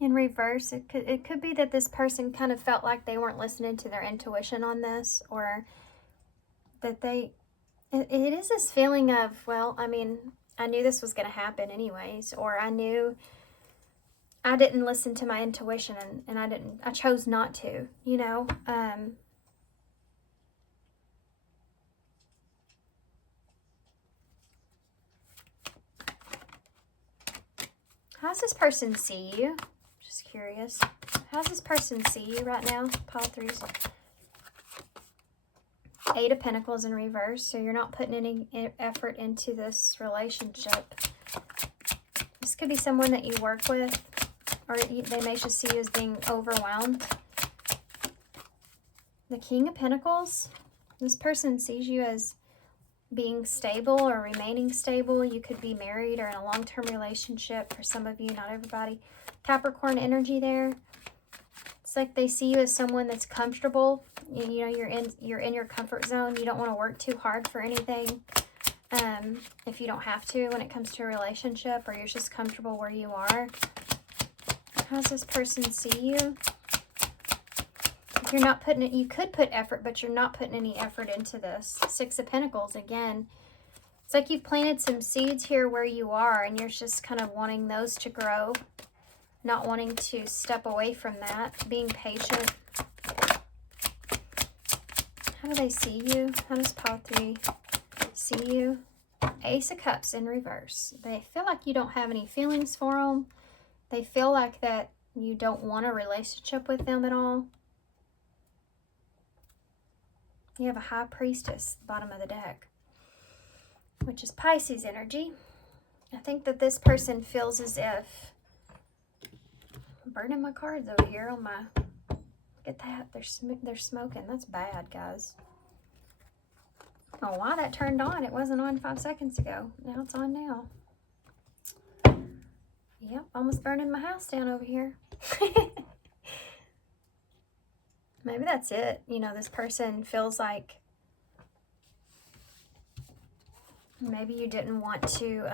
In reverse, it could be that this person kind of felt like they weren't listening to their intuition on this, or that it is this feeling of, well, I mean, I knew this was going to happen anyways, or I knew I didn't listen to my intuition and I chose not to, you know. How does this person see you? Just curious. How does this person see you right now? Pile 3s. 8 of Pentacles in reverse. So you're not putting any effort into this relationship. This could be someone that you work with, or they may just see you as being overwhelmed. The King of Pentacles. This person sees you as being stable or remaining stable. You could be married or in a long-term relationship for some of you, not everybody. Capricorn energy there. It's like they see you as someone that's comfortable. You know, you're in your comfort zone. You don't want to work too hard for anything. If you don't have to when it comes to a relationship, or you're just comfortable where you are. How does this person see you? If you're not putting it, you could put effort, but you're not putting any effort into this. 6 of Pentacles again. It's like you've planted some seeds here where you are, and you're just kind of wanting those to grow, not wanting to step away from that, being patient. How do they see you? How does pile 3 see you? Ace of Cups in reverse. They feel like you don't have any feelings for them. They feel like that you don't want a relationship with them at all. You have a High Priestess, bottom of the deck, which is Pisces energy. I think that this person feels as if, I'm burning my cards over here on my, look at that, they're smoking. That's bad, guys. I don't know why that turned on. It wasn't on 5 seconds ago. Now it's on now. Yep, almost burning my house down over here. Maybe that's it. You know, this person feels like maybe you didn't want to,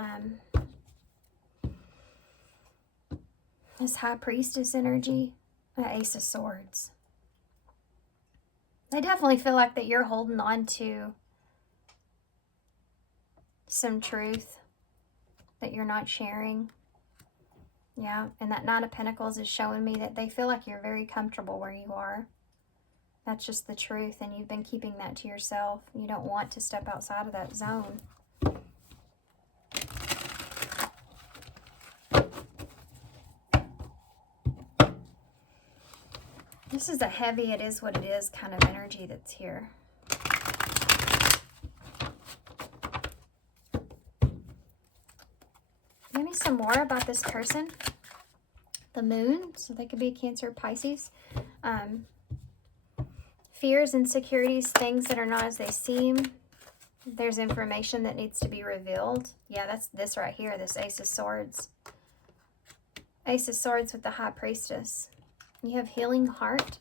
this High Priestess energy, Ace of Swords. They definitely feel like that you're holding on to some truth that you're not sharing. Yeah, and that 9 of Pentacles is showing me that they feel like you're very comfortable where you are. That's just the truth, and you've been keeping that to yourself. You don't want to step outside of that zone. This is a heavy, it is what it is kind of energy that's here. Give me some more about this person. The moon, so they could be a Cancer, Pisces. Fears, insecurities, things that are not as they seem. There's information that needs to be revealed. Yeah, that's this right here, this Ace of Swords. Ace of Swords with the High Priestess. You have healing heart.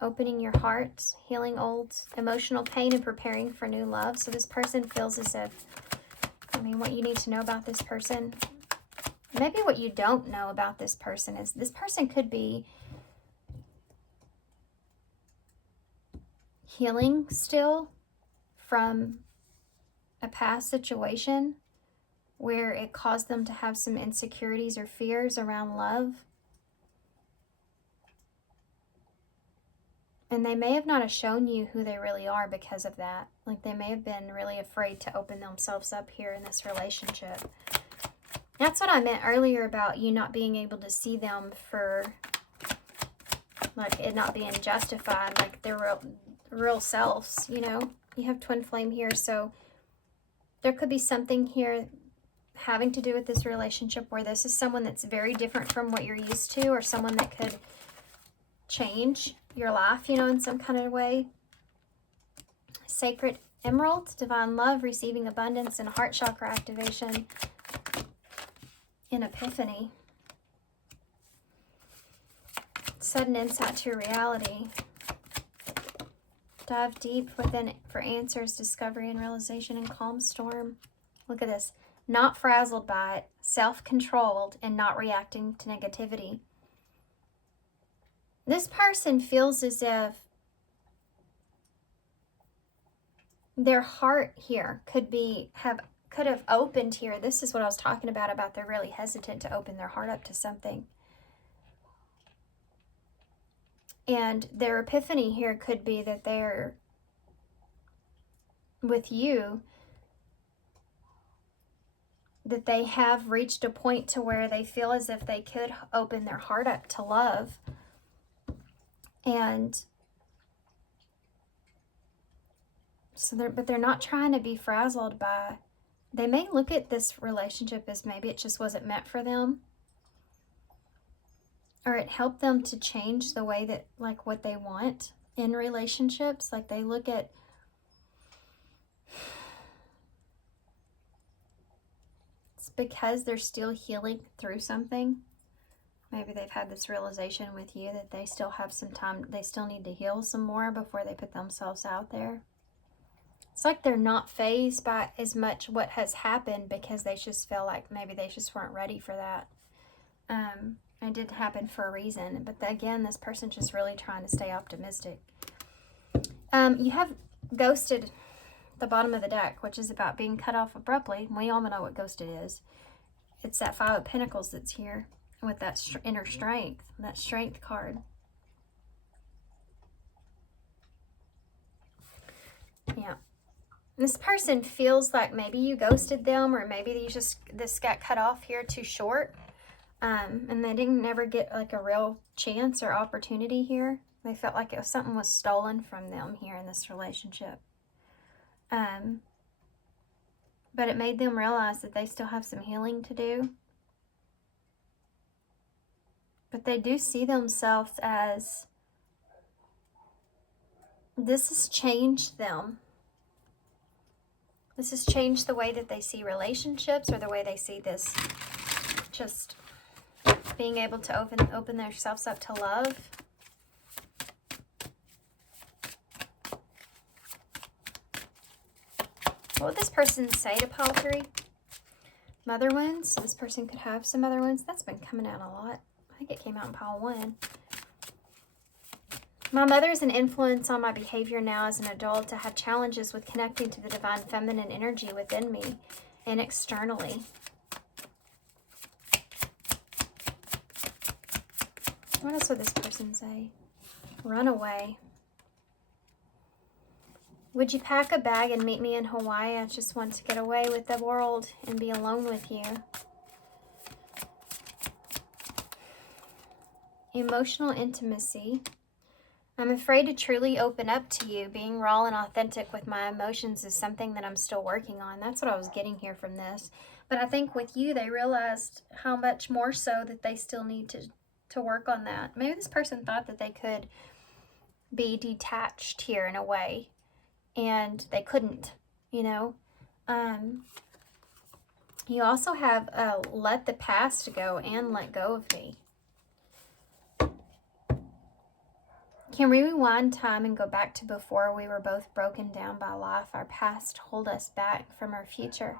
Opening your heart, healing old emotional pain and preparing for new love. So this person feels as if, I mean, what you need to know about this person, maybe what you don't know about this person is this person could be healing still from a past situation where it caused them to have some insecurities or fears around love. And they may have not have shown you who they really are because of that. Like they may have been really afraid to open themselves up here in this relationship. That's what I meant earlier about you not being able to see them for, like, it not being justified, like their real selves, you know. You have twin flame here, so there could be something here having to do with this relationship where this is someone that's very different from what you're used to, or someone that could change your life, you know, in some kind of way. Sacred emerald, divine love, receiving abundance, and heart chakra activation in epiphany. Sudden insight to reality. Dive deep within for answers, discovery, and realization in calm storm. Look at this. Not frazzled by it, self-controlled, and not reacting to negativity. This person feels as if their heart here could have opened here. This is what I was talking about they're really hesitant to open their heart up to something. And their epiphany here could be that they're with you, that they have reached a point to where they feel as if they could open their heart up to love. And so they're not trying to be frazzled by, they may look at this relationship as maybe it just wasn't meant for them, or it helped them to change the way that, like, what they want in relationships. Like they look at, it's because they're still healing through something. Maybe they've had this realization with you that they still have some time, they still need to heal some more before they put themselves out there. It's like they're not fazed by as much what has happened because they just feel like maybe they just weren't ready for that. It didn't happen for a reason. But again, this person's just really trying to stay optimistic. You have ghosted the bottom of the deck, which is about being cut off abruptly. We all know what ghosted is. It's that Five of Pentacles that's here with that inner strength, that strength card. Yeah. This person feels like maybe you ghosted them, or maybe this got cut off here too short, and they didn't never get like a real chance or opportunity here. They felt like something was stolen from them here in this relationship. But it made them realize that they still have some healing to do. But they do see themselves as, this has changed them. This has changed the way that they see relationships, or the way they see this, just being able to open themselves up to love. What would this person say to pile 3? Mother wounds. So this person could have some mother wounds. That's been coming out a lot. I think it came out in pile 1. My mother is an influence on my behavior now as an adult. I had challenges with connecting to the divine feminine energy within me and externally. What else would this person say? Run away. Would you pack a bag and meet me in Hawaii? I just want to get away with the world and be alone with you. Emotional intimacy. I'm afraid to truly open up to you. Being raw and authentic with my emotions is something that I'm still working on. That's what I was getting here from this. But I think with you, they realized how much more so that they still need to work on that. Maybe this person thought that they could be detached here in a way, and they couldn't, you know. You also have let the past go and let go of me. Can we rewind time and go back to before we were both broken down by life? Our past hold us back from our future.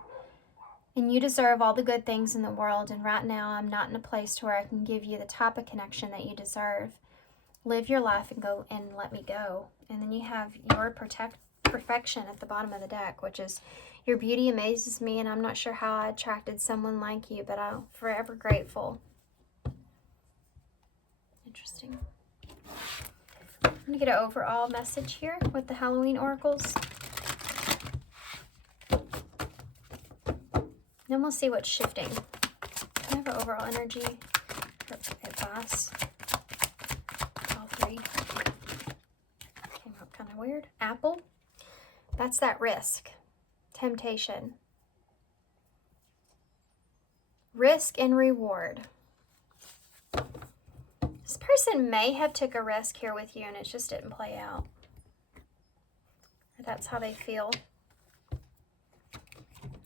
And you deserve all the good things in the world, and right now I'm not in a place where I can give you the type of connection that you deserve. Live your life and go and let me go. And then you have your perfection at the bottom of the deck, which is your beauty amazes me, and I'm not sure how I attracted someone like you, but I'm forever grateful. Interesting. I'm going to get an overall message here with the Halloween oracles. Then we'll see what's shifting. Can I have an overall energy or advice? All three. Came out kind of weird. Apple. That's that risk. Temptation. Risk and reward. This person may have took a risk here with you and it just didn't play out. Or that's how they feel.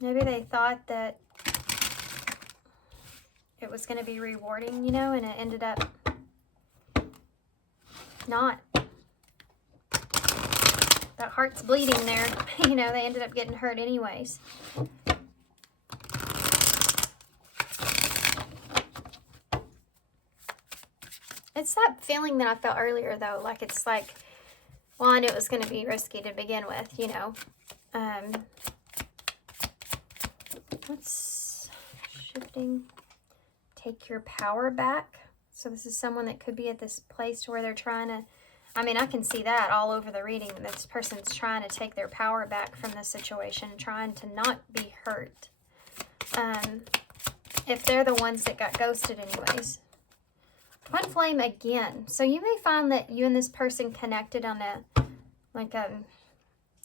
Maybe they thought that it was going to be rewarding, you know, and it ended up not. That heart's bleeding there. You know, they ended up getting hurt anyways. It's that feeling that I felt earlier, though. Like, it's like, well, I knew it was going to be risky to begin with, you know. What's shifting? Take your power back. So this is someone that could be at this place where they're trying to, I mean, I can see that all over the reading. This person's trying to take their power back from the situation, trying to not be hurt. If they're the ones that got ghosted anyways. TwinFlame again. So you may find that you and this person connected on a, like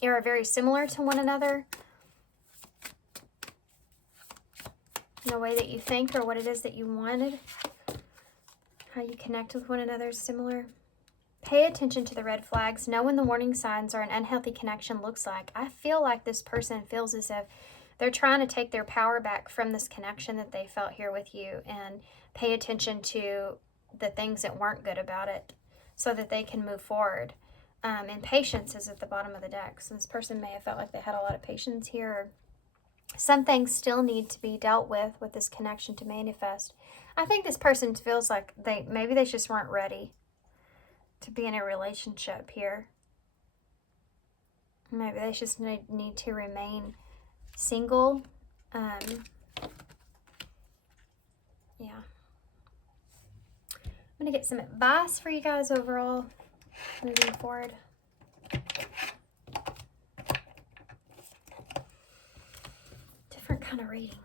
you're very similar to one another. In the way that you think or what it is that you wanted. How you connect with one another is similar. Pay attention to the red flags. Know when the warning signs or an unhealthy connection looks like. I feel like this person feels as if they're trying to take their power back from this connection that they felt here with you, and pay attention to the things that weren't good about it so that they can move forward. And patience is at the bottom of the deck. So this person may have felt like they had a lot of patience here. Some things still need to be dealt with this connection to manifest. I think this person feels like maybe they just weren't ready to be in a relationship here. Maybe they just need to remain single. Yeah. I'm going to get some advice for you guys overall moving forward. Different kind of reading.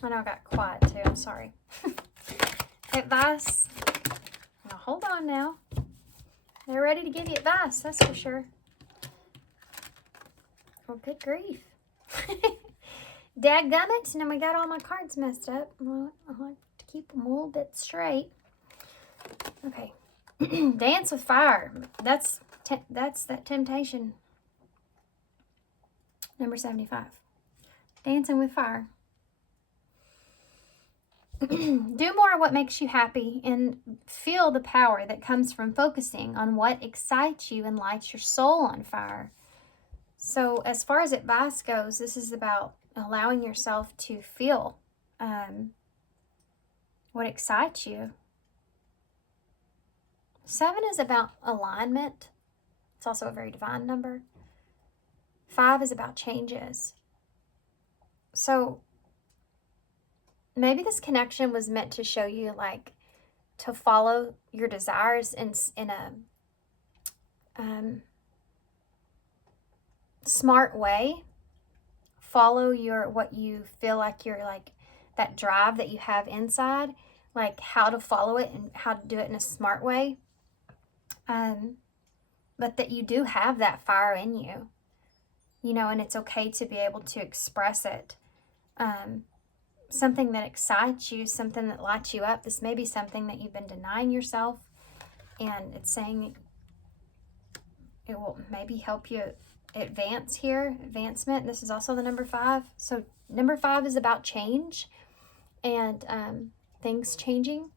I know I got quiet too, I'm sorry. Advice. Now hold on now. They're ready to give you advice, that's for sure. Oh, good grief. Dadgummit, now we got all my cards messed up. Well, I like to keep them a little bit straight. Okay. Dance with fire. That's that temptation. Number 75. Dancing with fire. Do more of what makes you happy and feel the power that comes from focusing on what excites you and lights your soul on fire. So as far as advice goes, this is about allowing yourself to feel what excites you. 7 is about alignment. It's also a very divine number. 5 is about changes. So maybe this connection was meant to show you, like, to follow your desires in a smart way. Follow what you feel like you're like, that drive that you have inside, like how to follow it and how to do it in a smart way. But that you do have that fire in you, you know, and it's okay to be able to express it. Something that excites you, something that lights you up. This may be something that you've been denying yourself, and it's saying it will maybe help you advance here, advancement. This is also the number 5. So number 5 is about change and things changing,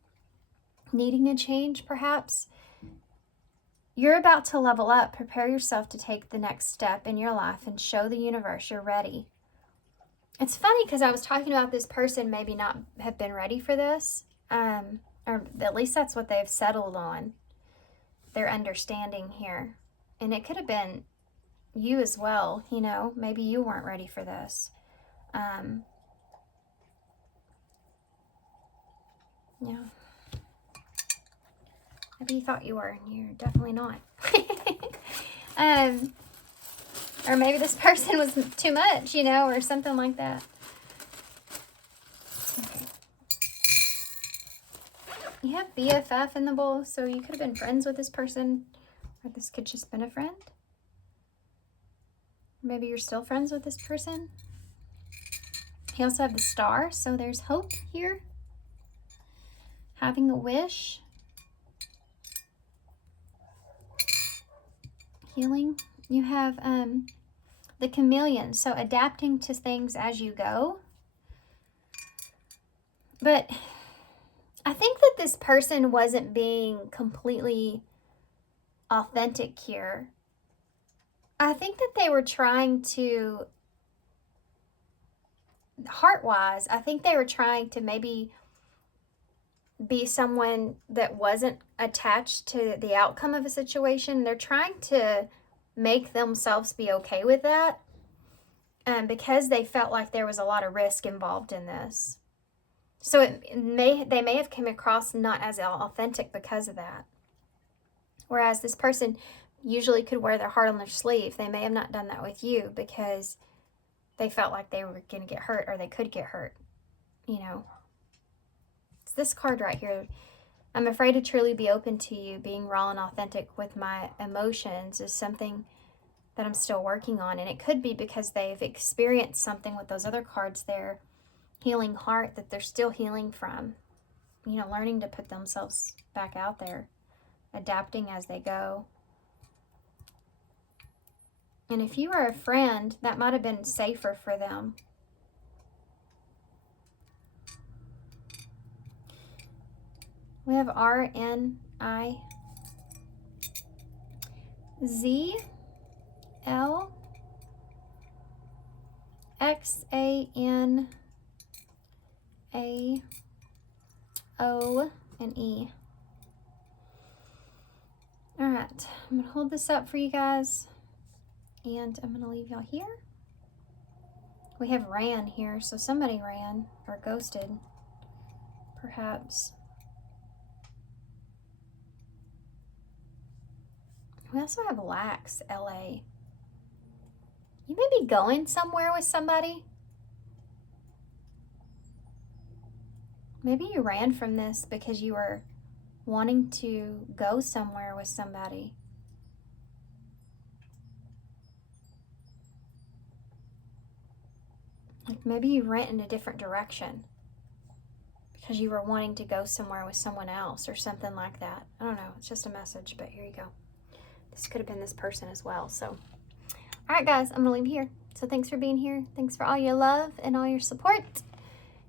needing a change perhaps. You're about to level up. Prepare yourself to take the next step in your life and show the universe you're ready. It's funny because I was talking about this person maybe not have been ready for this, or at least that's what they've settled on, their understanding here. And it could have been you as well, you know, maybe you weren't ready for this. Yeah. Maybe you thought you were, and you're definitely not. Or maybe this person was too much, you know, or something like that. Okay. You have BFF in the bowl, so you could have been friends with this person, or this could just been a friend. Maybe you're still friends with this person. You also have the star, so there's hope here. Having a wish. Healing. You have the chameleon, so adapting to things as you go. But I think that this person wasn't being completely authentic here. I think that they were trying to, heart-wise, I think they were trying to maybe be someone that wasn't attached to the outcome of a situation. They're trying to make themselves be okay with that, because they felt like there was a lot of risk involved in this. So they may have come across not as authentic because of that. Whereas this person usually could wear their heart on their sleeve. They may have not done that with you because they felt like they were going to get hurt, or they could get hurt, you know. It's this card right here. I'm afraid to truly be open to you. Being raw and authentic with my emotions is something that I'm still working on. And it could be because they've experienced something with those other cards there, healing heart, that they're still healing from. You know, learning to put themselves back out there, adapting as they go. And if you are a friend, that might have been safer for them. We have RNIZLXANAO and E. All right, I'm going to hold this up for you guys, and I'm going to leave y'all here. We have ran here, so somebody ran or ghosted, perhaps. We also have Lax, LA. You may be going somewhere with somebody. Maybe you ran from this because you were wanting to go somewhere with somebody. Like maybe you ran in a different direction because you were wanting to go somewhere with someone else or something like that. I don't know. It's just a message, but here you go. This could have been this person as well. So, all right, guys, I'm going to leave here. So thanks for being here. Thanks for all your love and all your support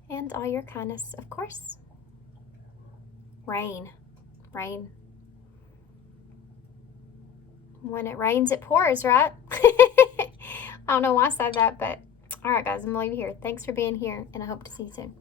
and all your kindness, of course. Rain. Rain. When it rains, it pours, right? I don't know why I said that, but all right, guys, I'm going to leave you here. Thanks for being here, and I hope to see you soon.